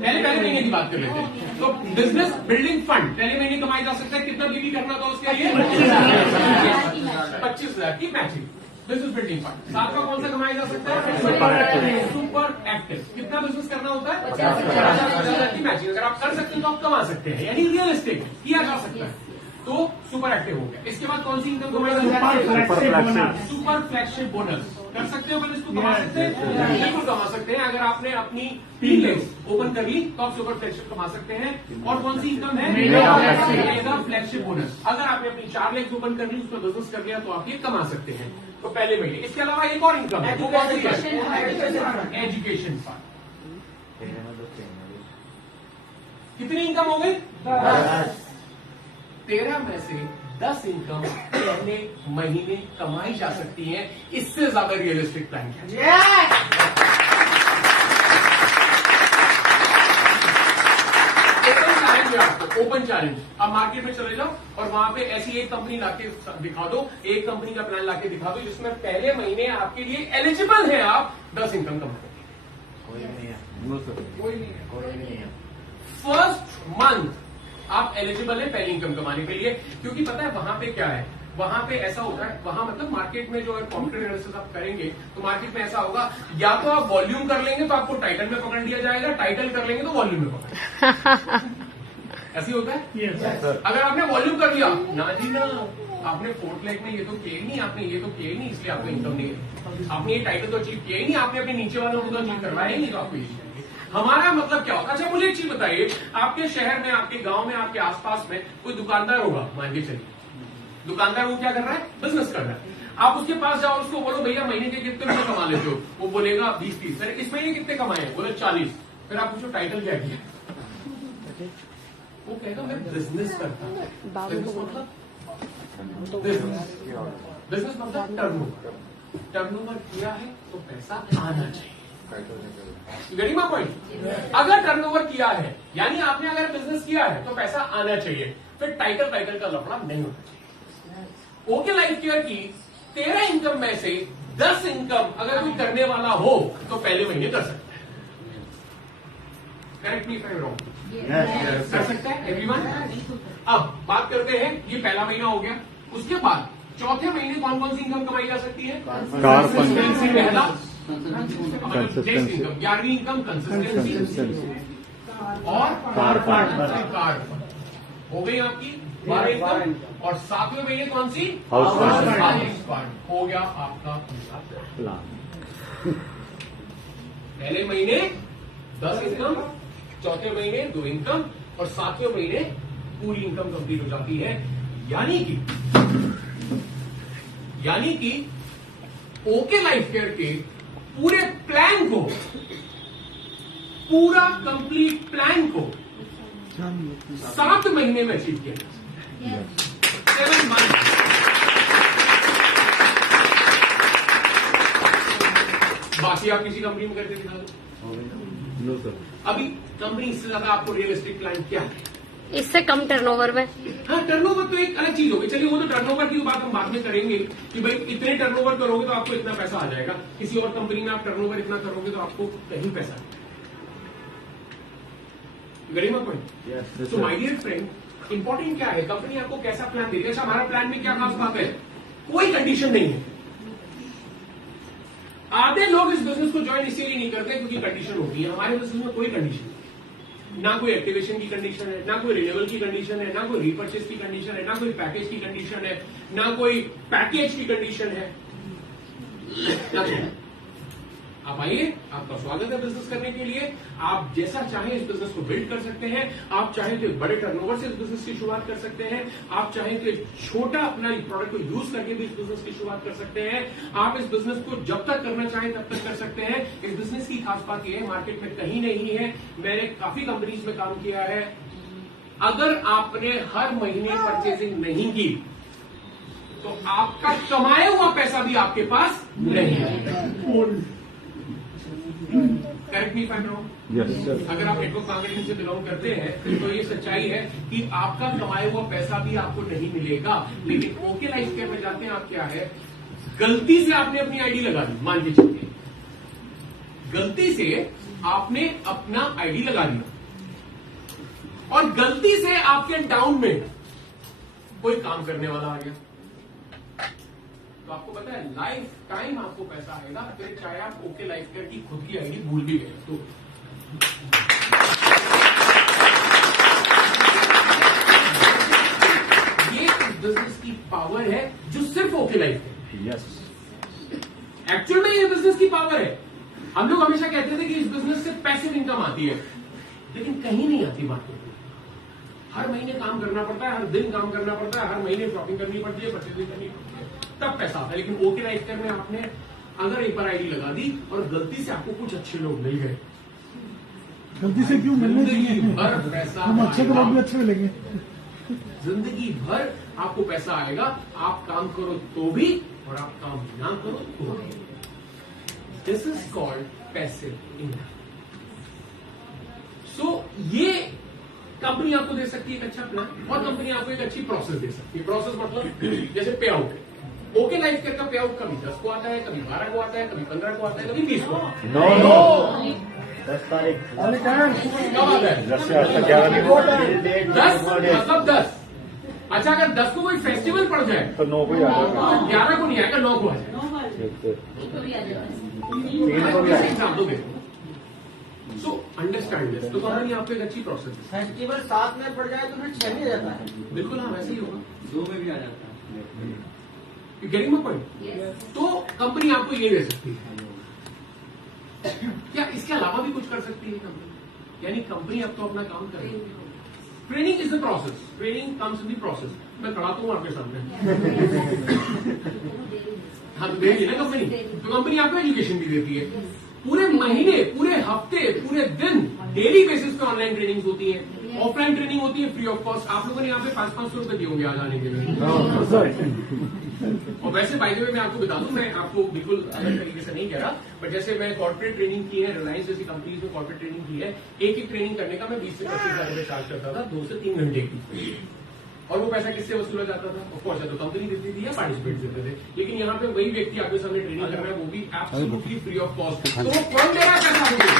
पहले महीने की बात कर लेते हैं। तो बिजनेस बिल्डिंग फंड पहले महीने कमाई जा सकता है। कितना बीवी करना था उसके लिए? 25,000 की मैचिंग। Business building fund. सातवां कौन सा कमाया जा सकता है? Super active. कितना बिजनेस करना होता है? 50,000 की मैचिंग। अगर आप कर सकते हैं तो आप कमा सकते हैं, यानी रियलिस्टिक किया जा सकता है। तो सुपर एक्टिव हो गया। इसके बाद कौन सी इनकम कमाई जा सकती है? Super flagship bonus. कर सकते हो, इसको कमा सकते हैं, बिल्कुल कमा सकते हैं। अगर आपने अपनी 3 लेग्स ओपन कर ली तो आप सुपर फ्लैगशिप कमा सकते हैं। और कौन सी इनकम है? Mega flagship bonus. अगर आपने अपनी 4 लेग्स ओपन कर ली, उसमें बिजनेस कर लिया तो आप ये कमा सकते हैं। तो पहले महीने। इसके अलावा एक और इनकम है, वो कौन सी है? Education fund. कितनी इनकम हो गई? 13 में से 10 इनकम पहले महीने कमाई जा सकती है। इससे ज्यादा रियलिस्टिक प्लान क्या है? ओपन चैलेंज है आपको, ओपन ओपन चैलेंज, आप मार्केट में चले जाओ और वहां पे ऐसी एक कंपनी लाके दिखा दो, एक कंपनी का प्लान लाके दिखा दो जिसमें पहले महीने आपके लिए एलिजिबल है आप 10 इनकम कमाओ। No, sir. कोई नहीं है। फर्स्ट मंथ आप एलिजिबल है पहली इनकम कमाने के लिए, क्योंकि पता है वहां पे क्या है, वहां पे ऐसा होता है, वहां मतलब मार्केट में जो है कॉम्पिटिटिव एनालिसिस आप करेंगे तो मार्केट में ऐसा होगा, या तो आप वॉल्यूम कर लेंगे तो आपको टाइटल में पकड़ लिया जाएगा, टाइटल कर लेंगे तो वॉल्यूम में पकड़ ऐसे होता है। अगर आपने वॉल्यूम कर लिया, ना जी ना, आपने फोर्थ लेग में ये तो किया ही नहीं, आपने ये तो किया ही नहीं, इसलिए आपको इनकम नहीं है, आपने ये टाइटल तो अचीव किया ही नहीं, आपने अपने नीचे वालों को तो अचीव करवाया ही नहीं, तो आपको ये हमारा मतलब क्या होता है। अच्छा मुझे एक चीज बताइए, आपके शहर में, आपके गांव में, आपके आसपास में कोई दुकानदार होगा, मान के चलिए दुकानदार वो क्या कर रहा है, बिजनेस कर रहा है, आप उसके पास जाओ, उसको बोलो भैया महीने के कितने रुपए कमा लेते हो, वो बोलेगा 20-30, सर इस महीने कितने कमाए, बोले 40, फिर आप पूछो टाइटल क्या किया, वो कहेगा मैं बिजनेस करता हूँ। बिजनेस मतलब टर्नओवर किया है तो पैसा आना चाहिए। गरिमा पॉइंट, अगर टर्नओवर किया है यानी आपने अगर बिजनेस किया है तो पैसा आना चाहिए, फिर टाइटल का लफड़ा नहीं होना चाहिए। ओके लाइफ केयर की 13 इनकम में से 10 इनकम अगर कोई करने वाला हो तो पहले महीने कर सकता है। Correct me if I am wrong, कर सकता है एवरीवन। अब बात करते हैं, ये पहला महीना हो गया, उसके बाद चौथे महीने कौन कौन सी इनकम कमाई जा सकती है? कंसिस्टेंसी पहला, नेक्स्ट इनकम 11वीं इनकम कंसिस्टेंसी और कार हो गई आपकी 12 इनकम, और 7वें महीने कौन सी? House farm. हो गया आपका पहले महीने 10 इनकम, चौथे महीने 2 इनकम और 7वें महीने पूरी इनकम कंप्लीट हो जाती है। यानी कि ओके लाइफ केयर के पूरे प्लान को, पूरा कंप्लीट प्लान को 7 महीने में अचीव किया, 7 मंथ। बाकी आप किसी कंपनी में करके दिखा दो। No, sir. अभी कंपनी इससे ज्यादा आपको रियलिस्टिक प्लान क्या है? इससे कम टर्नओवर में? हाँ, टर्नओवर तो एक अलग चीज होगी, चलिए वो तो टर्नओवर की बात हम बाद में करेंगे कि भाई इतने टर्नओवर करोगे तो आपको इतना पैसा आ जाएगा, किसी और कंपनी में आप टर्नओवर इतना करोगे तो आपको कहीं पैसा नहीं। गरिमा पॉइंट। तो माय डियर फ्रेंड, इंपॉर्टेंट क्या है, कंपनी आपको कैसा प्लान दे रही है। अच्छा, हमारा प्लान में क्या खास बात है, कोई कंडीशन नहीं है। आधे लोग इस बिजनेस को ज्वाइन इसलिए नहीं करते क्योंकि कंडीशन होती है, हमारे बिजनेस में कोई कंडीशन नहीं, ना कोई एक्टिवेशन की कंडीशन है, ना कोई रिन्यूअल की कंडीशन है, ना कोई रीपर्चेस की कंडीशन है, ना कोई पैकेज की कंडीशन है, ना कोई पैकेज की कंडीशन है। आप आइए, आपका स्वागत है बिजनेस करने के लिए। आप जैसा चाहें इस बिजनेस को बिल्ड कर सकते हैं। आप चाहें तो बड़े टर्नओवर से इस बिजनेस की शुरुआत कर सकते हैं, आप चाहें तो छोटा अपना प्रोडक्ट को यूज करके भी इस बिजनेस की शुरुआत कर सकते हैं। आप इस बिजनेस को जब तक करना चाहें तब तक कर सकते हैं। इस बिजनेस की खास बात यह है, मार्केट में कहीं नहीं है, मैंने काफी कंपनीज में काम किया है, अगर आपने हर महीने परचेजिंग नहीं की तो आपका कमाया हुआ पैसा भी आपके पास नहीं है। Correct me if I am wrong. Yes, sir. अगर आप नेटवर्क मार्केटिंग से बिलोंग करते हैं तो ये सच्चाई है कि आपका कमाया हुआ पैसा भी आपको नहीं मिलेगा। लेकिन ओके लाइफ केयर में जाते हैं, आप क्या है, गलती से आपने अपनी आईडी लगा दी, मान के चलिए गलती से आपने अपना आईडी लगा दिया और गलती से आपके डाउन में कोई काम करने वाला आ गया, तो आपको पता है लाइफ टाइम आपको पैसा आएगा, फिर चाहे आप ओके लाइफ केयर की खुद की आईडी भूल भी गए तो। ये इस बिजनेस की पावर है जो सिर्फ ओके लाइफ है। Yes. एक्चुअल में ये बिजनेस की पावर है। हम लोग हमेशा कहते थे कि इस बिजनेस से पैसिव इनकम आती है, लेकिन कहीं नहीं आती बात। हर महीने काम करना पड़ता है, हर दिन काम करना पड़ता है, हर महीने शॉपिंग करनी पड़ती है, परचेजिंग करनी पड़ती है, तब पैसा आता है। लेकिन ओके लाइफ केयर में आपने अगर एक बार आईडी लगा दी और गलती से आपको कुछ अच्छे लोग मिल गए, गलती से क्यों मिलने जिंदगी चाहिए, भर पैसा हम अच्छे तो लोग भी अच्छे मिलेंगे। जिंदगी भर आपको पैसा आएगा, आप काम करो तो भी और आप काम ना करो तो भी। This is called passive income. So ये कंपनी आपको दे सकती है एक अच्छा प्लान, और कंपनी आपको एक अच्छी प्रोसेस दे सकती है। प्रोसेस मतलब जैसे पे आउट है, ओके लाइफ केयर का पे आउट कभी 10 को आता है, कभी 12 को आता है, कभी 15 को आता है, कभी 20 को आता है। नो 10 तारीख कब आता है? 10 से 11 10 मतलब 10। अच्छा, अगर 10 को कोई फेस्टिवल पड़ जाए तो 9 को ही आ जाएगा। 11 को नहीं आएगा, 9 को आ जाएगा। एग्जाम दोगे। So understand this. तो कंपनी आपको एक अच्छी प्रोसेस है। फेस्टिवल 7 में पड़ जाए तो फिर 6 में आ जाता है, बिल्कुल, हाँ वैसे ही होगा। 2 में भी आ जाता है। Getting my point? तो कंपनी आपको ये दे सकती है। क्या इसके अलावा भी कुछ कर सकती है कंपनी? यानी कंपनी अब तो अपना काम करेगी। Training is the process, training comes in the process. मैं पढ़ाता हूँ आपके सामने। हाँ, तो देगी ना कंपनी। तो कंपनी आपको एजुकेशन भी देती है। पूरे महीने, पूरे हफ्ते, पूरे दिन, डेली बेसिस पे ऑनलाइन ट्रेनिंग होती है, ऑफलाइन ट्रेनिंग होती है फ्री ऑफ कॉस्ट। आप लोगों ने यहाँ पे 500-500 रुपए दिए होंगे आज आने के लिए। और वैसे बाय द वे मैं आपको बता दूं, मैं आपको बिल्कुल अलग तरीके से नहीं कह रहा, बट जैसे मैं कॉर्पोरेट ट्रेनिंग की है, रिलायंस जैसी कंपनीज में कॉर्पोरेट ट्रेनिंग की है, एक ट्रेनिंग करने का मैं 20 से 25 हजार रुपए चार्ज करता था, 2 से 3 घंटे की। और वो पैसा किससे वसूला जाता था? ऑफकोर्स या तो कंपनी देती थी या पार्टिसिपेट देते थे। लेकिन यहाँ पे वही व्यक्ति आपके सामने ट्रेनिंग कर रहा है, वो भी एब्सोल्युटली फ्री ऑफ कॉस्ट। तो वो कौन दे रहा है पैसा मुझे?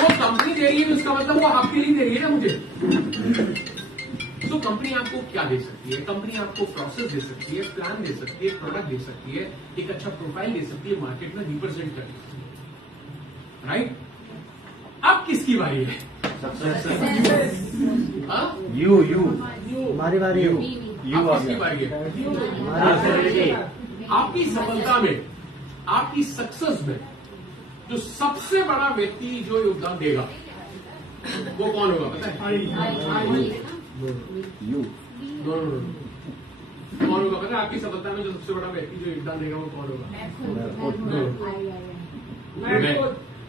वो कंपनी दे रही है, उसका मतलब वो आपके लिए दे रही है ना मुझे। तो कंपनी आपको क्या दे सकती है? कंपनी आपको प्रोसेस दे सकती है, प्लान दे सकती है, प्रोडक्ट दे सकती है, एक अच्छा प्रोफाइल दे सकती है, मार्केट में रिप्रेजेंट कर सकती है। राइट? अब किसकी बारी है? यू हमारी बारी है। यू अब किसकी बारी है? आपकी सफलता में, आपकी सक्सेस में जो सबसे बड़ा व्यक्ति जो योगदान देगा वो कौन होगा पता है? यू कौन होगा पता है? आपकी सफलता में जो सबसे बड़ा व्यक्ति जो योगदान देगा वो कौन होगा?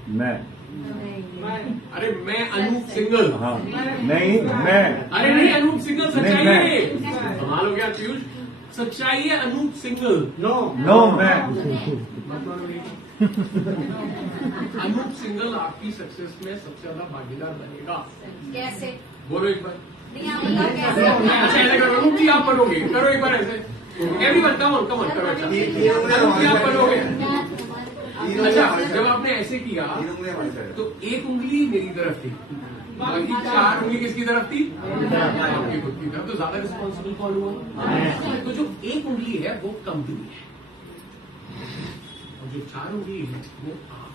मैं अरे मैं अनूप सिंगल। हाँ नहीं मैं अरे नहीं, अनूप सिंगल सच्चाई नहीं, है। कमाल हो गया पीयूष, सच्चाई है अनूप सिंगल। नो मैं अनूप सिंगल आपकी सक्सेस में सबसे ज्यादा भागीदार बनेगा। कैसे? बोलो एक बार। नहीं, आप बताओ कैसे? अच्छा ऐसा करो, अनूप जी आप बनोगे, करो एक बार ऐसे। एवरीवन कम ऑन करो। अच्छा अनूप जी आप बनोगे। अच्छा, जब आपने ऐसे किया तो एक उंगली मेरी तरफ थी, बाकी 4 उंगली किसकी तरफ थी? आपकी खुद की तरफ। तो ज्यादा रिस्पॉन्सिबल कौन हुआ? तो जो एक उंगली है वो कंपनी है, और जो 4 उंगली है वो आप।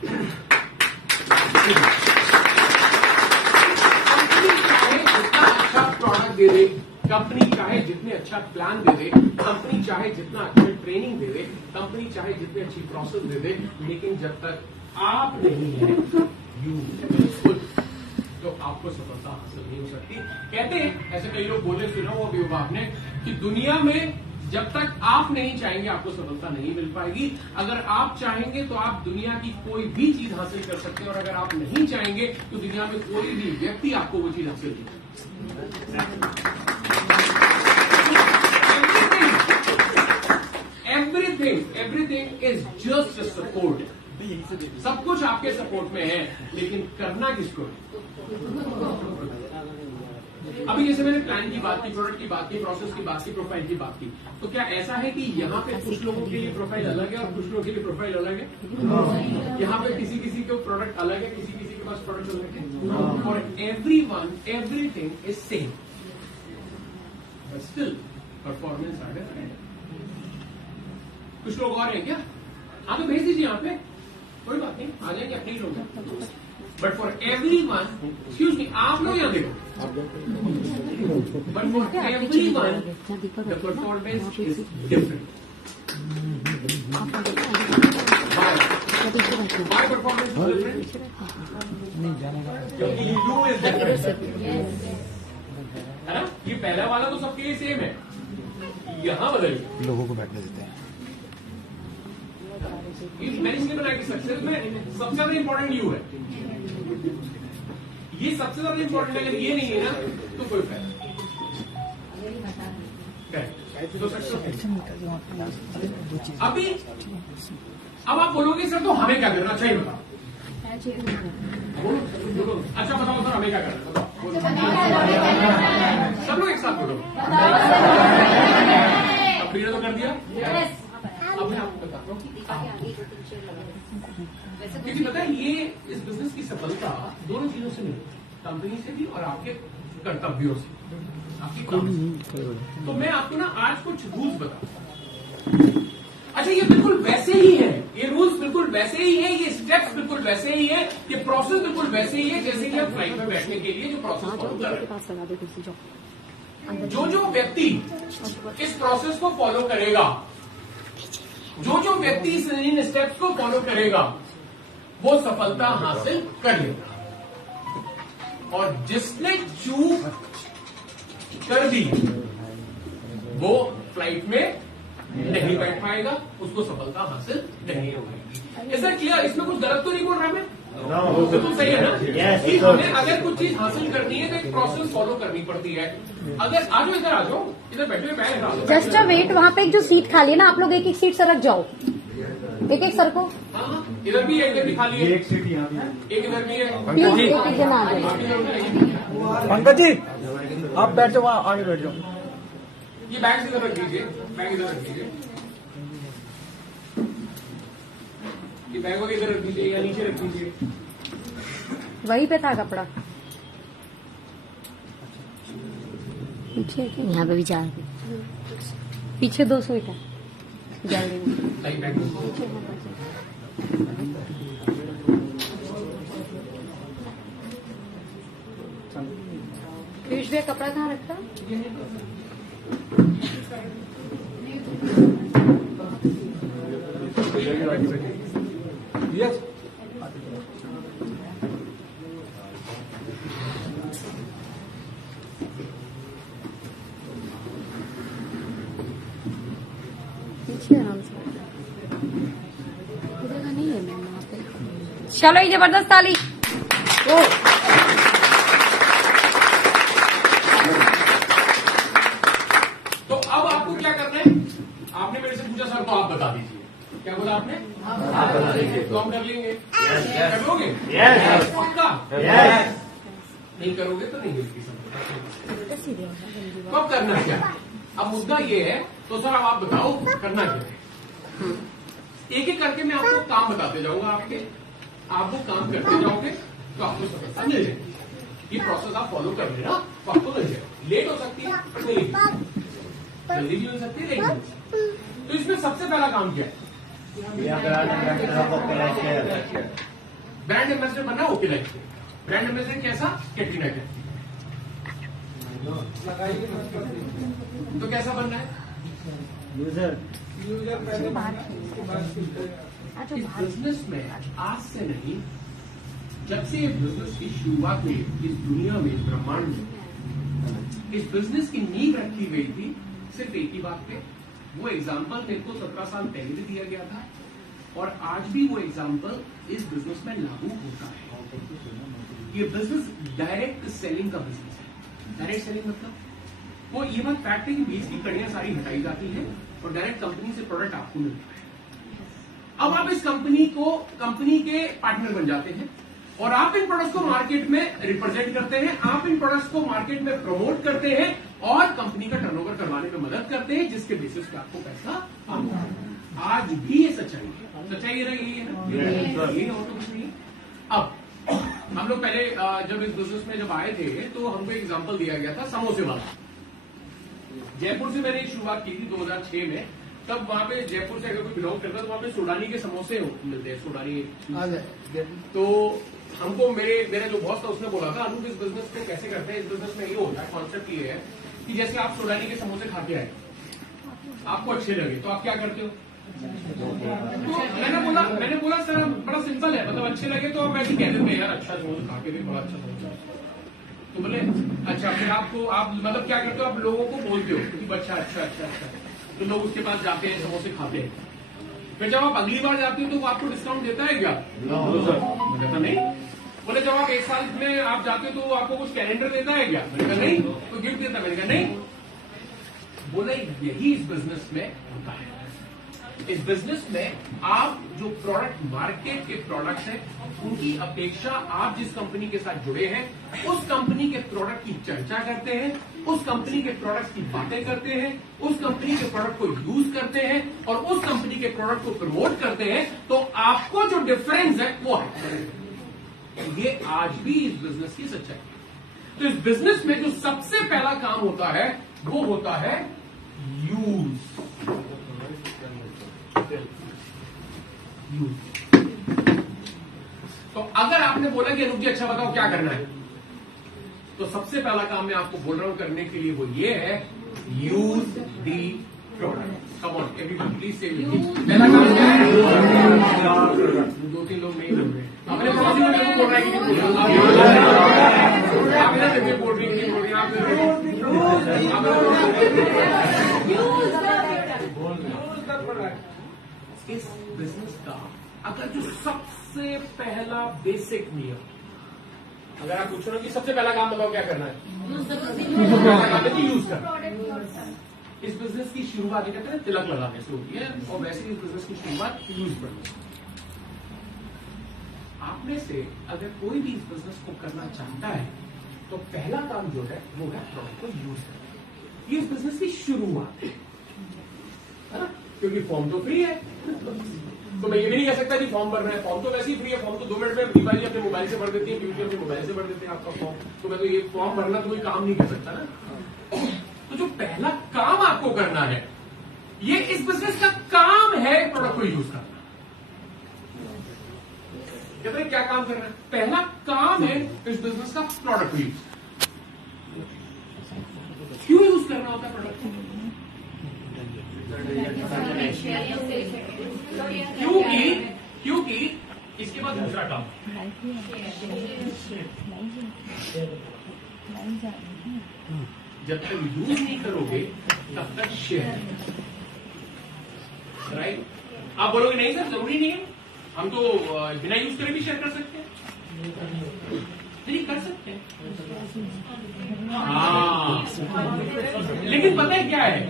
कंपनी चाहे जितना अच्छा प्रोडक्ट दे दे, कंपनी चाहे जितने अच्छा प्लान दे दे, कंपनी चाहे जितना अच्छा ट्रेनिंग दे दे, कंपनी चाहे जितनी अच्छी प्रोसेस दे दे, लेकिन जब तक आप नहीं है यू खुद, तो आपको सफलता हासिल नहीं हो सकती। कहते हैं, ऐसे कई लोग बोले, सुना वो भी होगा आपने, कि दुनिया में जब तक आप नहीं चाहेंगे आपको सफलता नहीं मिल पाएगी। अगर आप चाहेंगे तो आप दुनिया की कोई भी चीज हासिल कर सकते हैं, और अगर आप नहीं चाहेंगे तो दुनिया में कोई भी व्यक्ति आपको वो चीज हासिल नहीं कर सकता। Everything is just a support. सब कुछ आपके सपोर्ट में है, लेकिन करना किसको है? अभी जैसे मैंने प्लान की बात की, प्रोडक्ट की बात की, प्रोसेस की बात की, प्रोफाइल की बात की, तो क्या ऐसा है कि यहाँ पे कुछ लोगों के लिए प्रोफाइल अलग है और कुछ लोगों के लिए प्रोफाइल अलग है? यहाँ पे किसी किसी को प्रोडक्ट अलग है, किसी किसी के पास प्रोडक्ट अलग है, और everyone everything is same, but still performance are different. कुछ लोग और हैं क्या? हाँ तो भेज दीजिए यहाँ पे, कोई बात नहीं, आ जाएंगे अपने ही लोग। But for everyone, excuse me, आप लोग यहाँ देखो, but for everyone the performance is different. Why performance is different? क्योंकि यू इज डिफरेंट, है ना? ये पहला वाला तो सबके लिए सेम है, यहाँ बदल लोगों को बैठने देते हैं। मैंने इसलिए बनाया कि सक्सेस में सबसे ज्यादा इंपॉर्टेंट यू है, ये सबसे ज्यादा इंपॉर्टेंट है। अगर ये नहीं है ना तो कोई फायदा नहीं। तो सक्सेस अभी अब आप बोलोगे सर तो हमें क्या करना चाहिए बताओ? अच्छा बताओ सर, हमें क्या करना है बताओ। सब लोग एक साथ बोलो। कंपनी ने तो कर दिया। अब मैं आपको बताता हूँ क्योंकि पता है ये इस बिजनेस की सफलता दोनों चीजों से मिली, कंपनी से भी और आपके कर्तव्यों से, आपकी काम से। तो मैं आपको ना आज कुछ रूल्स बताऊँ। अच्छा, ये बिल्कुल वैसे ही है, ये रूल्स बिल्कुल वैसे ही है, ये स्टेप्स बिल्कुल वैसे ही है, ये प्रोसेस बिल्कुल वैसे ही है जैसे कि आप फ्लाइट में बैठने के लिए जो प्रोसेस फॉलो कर रहे हैं। जो व्यक्ति इस प्रोसेस को फॉलो करेगा, जो व्यक्ति इन स्टेप्स को फॉलो करेगा, वो सफलता हासिल कर लेगा। और जिसने चूक कर दी वो फ्लाइट में नहीं बैठ पाएगा, उसको सफलता हासिल नहीं हो पाएगी। Is that clear? इसमें कुछ गलत तो नहीं बोल रहा मैं? बिल्कुल सही है ना? कि हमें अगर कुछ चीज हासिल करनी है तो एक प्रोसेस फॉलो करनी पड़ती है। अगर आ जाओ, इधर आ जाओ, इधर बैठे हुए बैठ रहा जस्ट अ वेट, वहाँ पे एक जो सीट खाली है ना, आप लोग एक एक सीट सरक जाओ, एक एक सर को। हाँ, इधर भी है, इधर भी खाली है, एक सीट यहाँ भी है। एक इधर भी है। प्लीज एक एक जना आ जाए। पंकज जी, आप बैठ जाओ, वहाँ आगे बैठ जाओ। ये बैग इधर रख दीजिए, बैग इधर रख दीजिए, ये बैग वगैरह इधर रख दीजिए या नीचे रख दीजिए। वहीं पे था कपड़ा, पीछे यहाँ पे भी चार, पीछे 2 सीट है गैलरी में। लाइक बैग पीयूष भैया कपड़ा कहाँ रखा? यस, पीछे आराम से जगह नहीं है मैम वहाँ पे। चलो ये जबरदस्त ताली। ओ तो अब आपको क्या करना है? आपने मेरे से पूछा सर, तो आप बता दीजिए। क्या बोला आपने? आप बता दीजिए। तो हम कर लेंगे। कर लोगे? पक्का? नहीं करोगे तो नहीं मिलती सफलता। तो अब करना क्या? अब मुद्दा ये है, तो सर अब आप बताओ करना क्या है? एक एक करके मैं आपको काम बताते जाऊंगा आपके, आप वो काम करते जाओगे तो आपको सफलता मिल जाएगी। ये प्रोसेस आप फॉलो कर लेना तो आपको मिल जाएगा। लेट हो सकती है, नहीं जल्दी भी हो सकती है, लेट भी हो सकती है। तो इसमें सबसे पहला काम क्या है? ब्रांड एम्बेसडर बनना। ओके लाइफ से ब्रांड एम्बेसडर कैसा? कैटरीना कैफ। तो कैसा बनना है? यूजर इस बिजनेस में आज से नहीं, जब से ये बिजनेस की शुरुआत हुई इस दुनिया में, इस ब्रह्मांड में, इस बिजनेस की नींव रखी गई थी सिर्फ एक ही बात पे। वो एग्जाम्पल मेरे को 17 साल पहले भी दिया गया था और आज भी वो एग्जाम्पल इस बिजनेस में लागू होता है। ये बिजनेस डायरेक्ट सेलिंग का बिजनेस है। डायरेक्ट सेलिंग मतलब वो ये बात फैक्ट है कि बीच की कड़ियां सारी हटाई जाती है और डायरेक्ट कंपनी से प्रोडक्ट आपको मिलता है। अब आप इस कंपनी के पार्टनर बन जाते हैं और आप इन प्रोडक्ट्स को मार्केट में रिप्रेजेंट करते हैं, आप इन प्रोडक्ट्स को मार्केट में प्रमोट करते हैं और कंपनी का टर्नओवर करवाने में मदद करते हैं, जिसके बेसिस पे आपको पैसा आता है। आज भी ये सच्चाई है। सच्चाई ये रही है ना, ये और तो कुछ नहीं। अब हम लोग पहले जब इस बिजनेस में जब आए थे तो हमको एग्जांपल दिया गया था समोसे वाला। जयपुर से मैंने शुरुआत की थी 2006 में। तब वहां पे जयपुर से अगर कोई बिलोंग करता है तो वहां पे सोडानी के समोसे मिलते हैं, सोडानी। तो हमको मेरे जो बॉस था उसने बोला था, अनूप इस बिजनेस को कैसे करते हैं? इस बिजनेस में ये होता है, कॉन्सेप्ट ये है कि जैसे आप सोडानी के समोसे खा के आए, आपको अच्छे लगे तो आप क्या करते हो? तो मैंने बोला सर बड़ा सिंपल है, मतलब अच्छे लगे तो आप ऐसे कह देते हैं यार अच्छा समोसा खा के भी बड़ा अच्छा समोसा। तो बोले अच्छा, फिर आप मतलब क्या करते हो? आप लोगों को बोलते हो कि अच्छा अच्छा अच्छा अच्छा, तो लोग उसके पास जाते हैं, समोसे खाते हैं। फिर जब आप अगली बार जाते हो तो वो आपको डिस्काउंट देता है क्या? मैंने कहा नहीं। बोले जब आप 1 साल में आप जाते हो तो वो आपको कुछ कैलेंडर देता है क्या? मैंने कहा नहीं। तो गिफ्ट देता? मैंने कहा नहीं। बोले यही इस बिजनेस में होता है। इस बिजनेस में आप जो प्रोडक्ट मार्केट के प्रोडक्ट्स हैं उनकी अपेक्षा आप जिस कंपनी के साथ जुड़े हैं उस कंपनी के प्रोडक्ट की चर्चा करते हैं, उस कंपनी के प्रोडक्ट की बातें करते हैं, उस कंपनी के प्रोडक्ट को यूज करते हैं और उस कंपनी के प्रोडक्ट को प्रमोट करते हैं, तो आपको जो डिफरेंस है वो है। ये आज भी इस बिजनेस की सच्चाई है। तो इस बिजनेस में जो सबसे पहला काम होता है वो होता है यूज। तो अगर आपने बोला कि अनूप जी अच्छा बताओ क्या करना है, तो सबसे पहला काम मैं आपको बोल रहा हूं करने के लिए वो ये है, use the product. Come on everyone please से पहला काम क्या है? 2-3 लोग नहीं बोल रहे। अपने पड़ोसी में मेरे को बोल रहा है कि नहीं बोल रहा। आप इधर देखिए, बोल रही नहीं बोल रही आप इस बिजनेस का अगर जो सबसे पहला बेसिक नियम, अगर आप पूछ रहे हो कि सबसे पहला काम बताओ क्या करना है, पहला काम है कि यूज करना। इस बिजनेस की शुरुआत कहते हैं तिलक लगाने से होती है, और वैसे ही इस बिजनेस की शुरुआत यूज करने से। आप में से अगर कोई भी इस बिजनेस को करना चाहता है तो पहला काम जो है वो है प्रोडक्ट को यूज करना। ये इस बिजनेस की शुरुआत है ना? क्योंकि फॉर्म तो फ्री है, तो मैं ये भी नहीं कह सकता कि फॉर्म भरना है। फॉर्म तो वैसे ही फ्री है, फॉर्म तो 2 मिनट में दीपाली अपने मोबाइल से भर देती है, ब्यूटी अपने मोबाइल से भर देते हैं आपका फॉर्म। तो मैं तो ये फॉर्म भरना तो कोई काम नहीं कर सकता ना। तो जो पहला काम आपको करना है, ये इस बिजनेस का काम है प्रोडक्ट को यूज करना। कहते हैं क्या काम करना है? पहला काम है इस बिजनेस का प्रोडक्ट को यूज। क्यों यूज करना होता है प्रोडक्ट को? क्योंकि इसके बाद दूसरा काम, जब तक यूज नहीं करोगे तब तक शेयर, राइट? आप बोलोगे नहीं सर जरूरी नहीं है, हम तो बिना यूज करे भी शेयर कर सकते हैं। नहीं कर सकते हैं, हाँ। लेकिन पता है क्या है,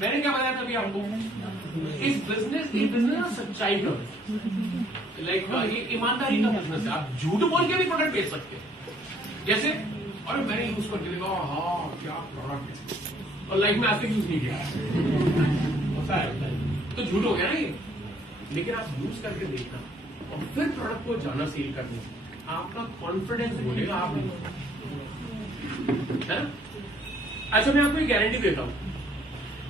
मैंने क्या बताया था अभी आपको, इस बिजनेस ना सच्चाई का, लाइक ये ईमानदारी का बिजनेस है। आप झूठ बोल के भी प्रोडक्ट बेच सकते हैं। जैसे अरे मैंने यूज करके देखा, हाँ क्या प्रोडक्ट है, और लाइफ में आज तक यूज नहीं किया, होता है तो झूठ हो गया ना ये। लेकिन आप यूज करके देखना और फिर प्रोडक्ट को जाना सेल करने, आपका कॉन्फिडेंस बोलेगा आप है ना? अच्छा मैं आपको एक गारंटी देता हूं,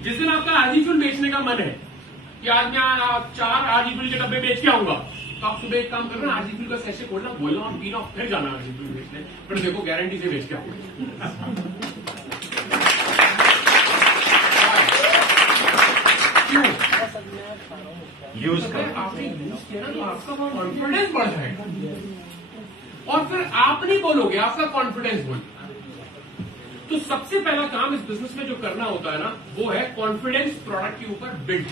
जिस दिन आपका आरजी फ्यूल बेचने का मन है कि आज मैं 4 आरजी फ्यूल के डब्बे बेच के आऊंगा, तो आप सुबह एक काम करना, आरजी फ्यूल का सेशे खोलना, बोलना और पीना, फिर जाना आरजी फ्यूल बेचने, फिर देखो गारंटी से बेच के आऊंगा। क्यों? यूज कर, आपने यूज किया ना तो आपका कॉन्फिडेंस बढ़ जाएगा, और फिर आप नहीं बोलोगे, आपका कॉन्फिडेंस बोलेगा। तो सबसे पहला काम इस बिजनेस में जो करना होता है ना, वो है कॉन्फिडेंस प्रोडक्ट के ऊपर बिल्ड।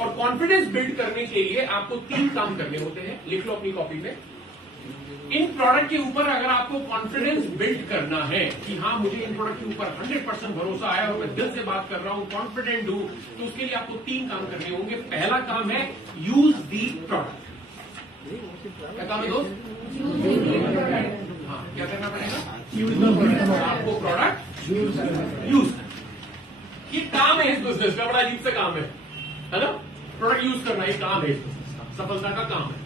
और कॉन्फिडेंस बिल्ड करने के लिए आपको 3 काम करने होते हैं, लिख लो अपनी कॉपी में। इन प्रोडक्ट के ऊपर अगर आपको कॉन्फिडेंस बिल्ड करना है कि हाँ मुझे इन प्रोडक्ट के ऊपर 100% भरोसा है और मैं दिल से बात कर रहा हूं, कॉन्फिडेंट हूं, तो उसके लिए आपको 3 काम करने होंगे। पहला काम है यूज दी प्रोडक्ट। क्या काम है दोस्त? हाँ, क्या करना पड़ेगा? Use the product. आपको प्रोडक्ट यूज करना, ये काम है इस बिजनेस का, बड़ा अजीब सा काम है ना? प्रोडक्ट यूज करना ये काम है इस बिजनेस का, सफलता का काम है।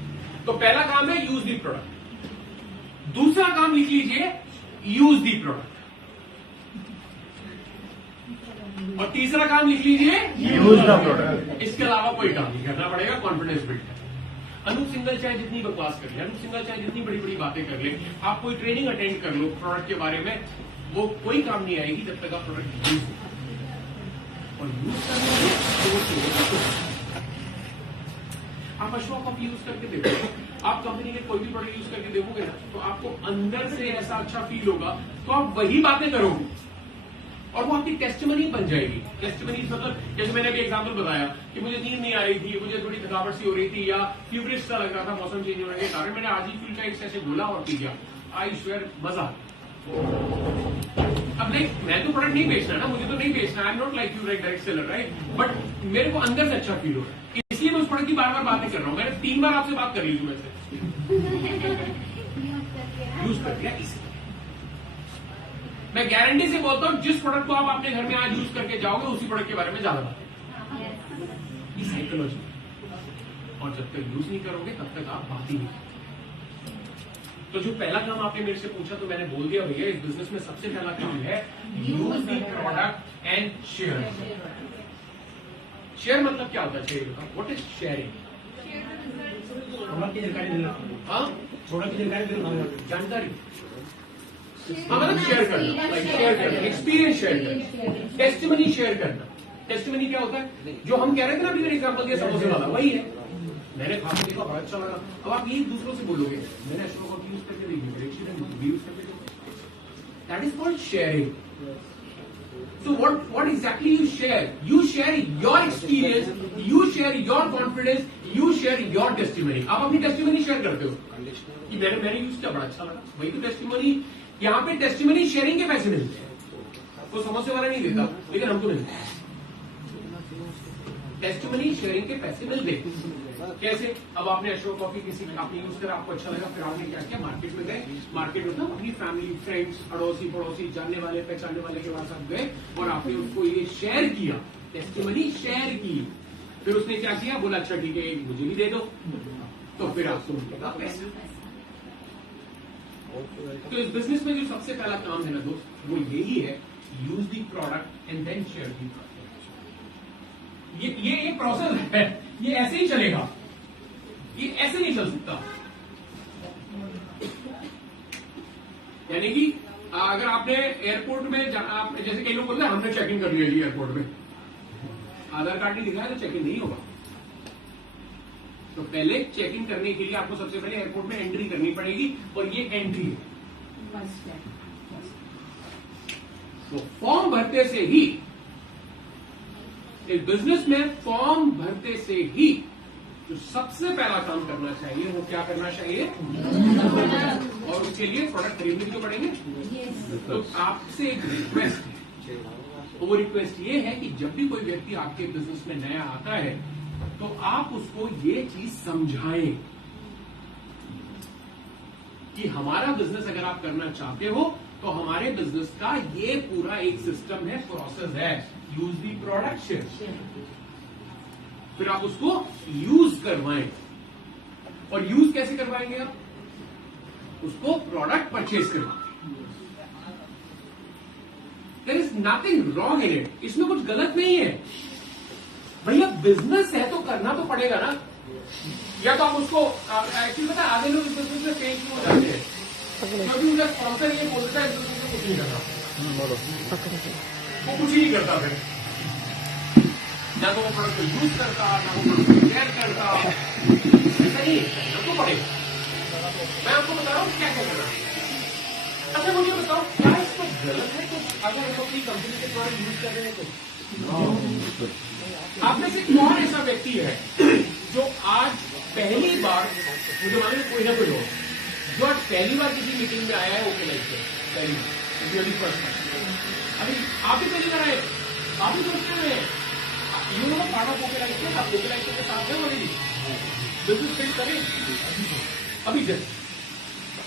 तो पहला काम है यूज दी प्रोडक्ट। दूसरा काम लिख लीजिए, यूज दी प्रोडक्ट। और तीसरा काम लिख लीजिए, यूज द प्रोडक्ट। इसके अलावा कोई काम नहीं करना पड़ेगा, कॉन्फिडेंस बिल्ड करना। अनूप सिंघल चाहे जितनी बकवास कर ले, अनूप सिंघल चाहे जितनी बड़ी बड़ी बातें कर ले, आप कोई ट्रेनिंग अटेंड कर लो प्रोडक्ट के बारे में, वो कोई काम नहीं आएगी जब तक आप प्रोडक्ट यूज और यूज करने। आप अशोक कॉफी यूज करके देखो, आप कंपनी के कोई भी प्रोडक्ट यूज करके देखोगे ना, तो आपको अंदर से ऐसा अच्छा फील होगा, तो आप वही बातें करोगे और वो आपकी टेस्टिमनी बन जाएगी। टेस्टिमनी मतलब जैसे मैंने अभी एग्जांपल बताया कि मुझे नींद नहीं आ रही थी, मुझे थोड़ी थकावट सी हो रही थी, या फ्यूरिश सा लग रहा था मौसम चेंज होने के कारण, मैंने आज ही फ्यूल का एक ऐसे गोला और पी गया, आई स्वेयर मजा। अब नहीं, मैं तो प्रोडक्ट नहीं बेचना ना, मुझे तो नहीं बेचना, I am not like you, right, direct seller, right, but मेरे को अंदर से अच्छा फील हो रहा है, इसलिए मैं उस प्रोडक्ट की बार बार बातें कर रहा हूँ। मैंने 3 बार आपसे बात कर ली थी वैसे, यूज कर दिया इसी। मैं गारंटी से बोलता हूँ, जिस प्रोडक्ट को आप अपने घर में आज यूज करके जाओगे, उसी प्रोडक्ट के बारे में ज्यादा बात है, साइकोलॉजी। और जब तक यूज नहीं करोगे तब तक आप बात ही नहीं। तो जो पहला काम आपने मेरे से पूछा तो मैंने बोल दिया, भैया इस बिजनेस में सबसे पहला काम है use the product and share. Share मतलब क्या होता है, शेयर बताओ, व्हाट इज शेयरिंग? हाँ, जानकारी, हाँ, मतलब शेयर करना, लाइक शेयर करना, एक्सपीरियंस शेयर करना, टेस्टिमनी शेयर करना। टेस्टिमनी क्या होता है? जो हम कह रहे थे ना, अभी मैंने एग्जाम्पल दिया समोसे वाला, वही है। मैंने खा के देखा, बड़ा अच्छा लगा। अब आप ये दूसरों से बोलोगे, मैंने अशोक कॉफी यूज करके देखी, यूज करके देखी। That is called sharing. So what exactly you share? You share your experience, you share your confidence, you share your testimony. आप अपनी टेस्टिमनी शेयर करते हो कि मैंने यूज किया, बड़ा अच्छा लगा, वही तो टेस्टिमनी। यहाँ पे टेस्टिमनी शेयरिंग के पैसे मिलते हैं, तो समोसे वाला नहीं देता, लेकिन हमको मिलते हैं। टेस्टिमनी शेयरिंग के पैसे मिलते हैं। कैसे? अब आपने अशोक कॉफी किसी आपने यूज करा, आपको अच्छा लगा, फिर आपने क्या किया, मार्केट में गए, मार्केट में अपनी फैमिली, फ्रेंड्स, अड़ोसी पड़ोसी, जानने वाले पहचानने वाले के पास आप गए और आपने उसको ये शेयर किया, टेस्टिमनी शेयर की। फिर उसने क्या किया, बोला अच्छा ठीक है मुझे भी दे दो, तो फिर आपको मिलेगा पैसा। तो इस बिजनेस में जो सबसे पहला काम है ना दोस्त, वो यही है, use the product and then share the product. ये प्रोसेस है, ये ऐसे ही चलेगा, ये ऐसे नहीं चल सकता। यानी कि अगर आपने एयरपोर्ट में आप जैसे कई लोग बोलते हैं हमने चेक इन कर लिया जी एयरपोर्ट में, आधार कार्ड नहीं दिखाया तो चेक इन नहीं होगा। तो पहले चेक इन करने के लिए आपको सबसे पहले एयरपोर्ट में एंट्री करनी पड़ेगी, और ये एंट्री है। तो फॉर्म भरते से ही, एक बिजनेस में फॉर्म भरते से ही जो सबसे पहला काम करना चाहिए वो क्या करना चाहिए, और उसके लिए प्रोडक्ट खरीदने क्यों पड़ेंगे। तो आपसे एक रिक्वेस्ट है, तो वो रिक्वेस्ट ये है कि जब भी कोई व्यक्ति आपके बिजनेस में नया आता है तो आप उसको ये चीज समझाएं कि हमारा बिजनेस अगर आप करना चाहते हो तो हमारे बिजनेस का ये पूरा एक सिस्टम है, प्रोसेस है, यूज दी प्रोडक्ट शेयर। फिर आप उसको यूज करवाएं, और यूज कैसे करवाएंगे आप, उसको प्रोडक्ट परचेज करवाएं। There is nothing wrong in it, इसमें कुछ गलत नहीं है। भैया बिजनेस है तो करना तो पड़ेगा ना, या तो आप उसको एक्चुअली पता आधे लोग इस बिजनेस में फेल हो जाते हैं क्योंकि उनका स्पॉन्सर ये बोलता है इस बिजनेस में कुछ नहीं करता, वो कुछ ही नहीं करता, फिर ना तो वो प्रोडक्ट को यूज करता, ना वो प्रोडक्ट को शेयर करता। ऐसा नहीं है, तो पड़ेगा। मैं आपको बता रहा हूँ क्या क्या करना। अच्छा मुझे बताओ, क्या इसको गलत है कुछ अगर हम अपनी कंपनी के प्रोडक्ट यूज कर रहे हैं तो? आप में से कौन ऐसा व्यक्ति है जो आज पहली बार, मुझे मालूम है कोई ना कोई हो, जो आज पहली बार किसी मीटिंग में आया है ओके लाइफ से, पहली बार, अभी आप भी पहली बार आए, आप भी सोचते हुए you know part of okay life से, आप ओके लाइफ के साथ हैं ऑलरेडी, बिल्कुल फिट करें अभी जस्ट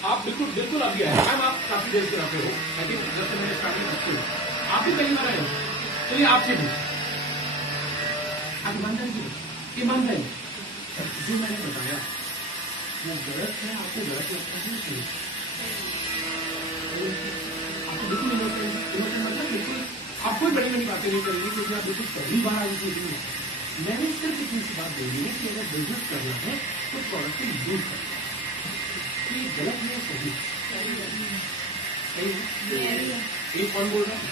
आप बिल्कुल बिल्कुल अभी आए मैम, आप काफी देर से आते हो, आई थिंक 10 मिनट स्टार्टिंग, आप भी पहली बार आए हो, चलिए आपसे भी ईमानदारी जो मैंने बताया वो गलत है, आपको गलत लगता है, आपको बिल्कुल इनोसेंट मतलब बिल्कुल आप कोई बड़ी बड़ी बातें नहीं करेंगे क्योंकि आप बिल्कुल पहली बार आई थी। मैंने सिर्फ इतनी सी बात बोली है कि अगर बिजनेस करना है तो प्रोडक्ट को यूज करना है, ये गलत नहीं सही है। एक कौन बोल रहा है,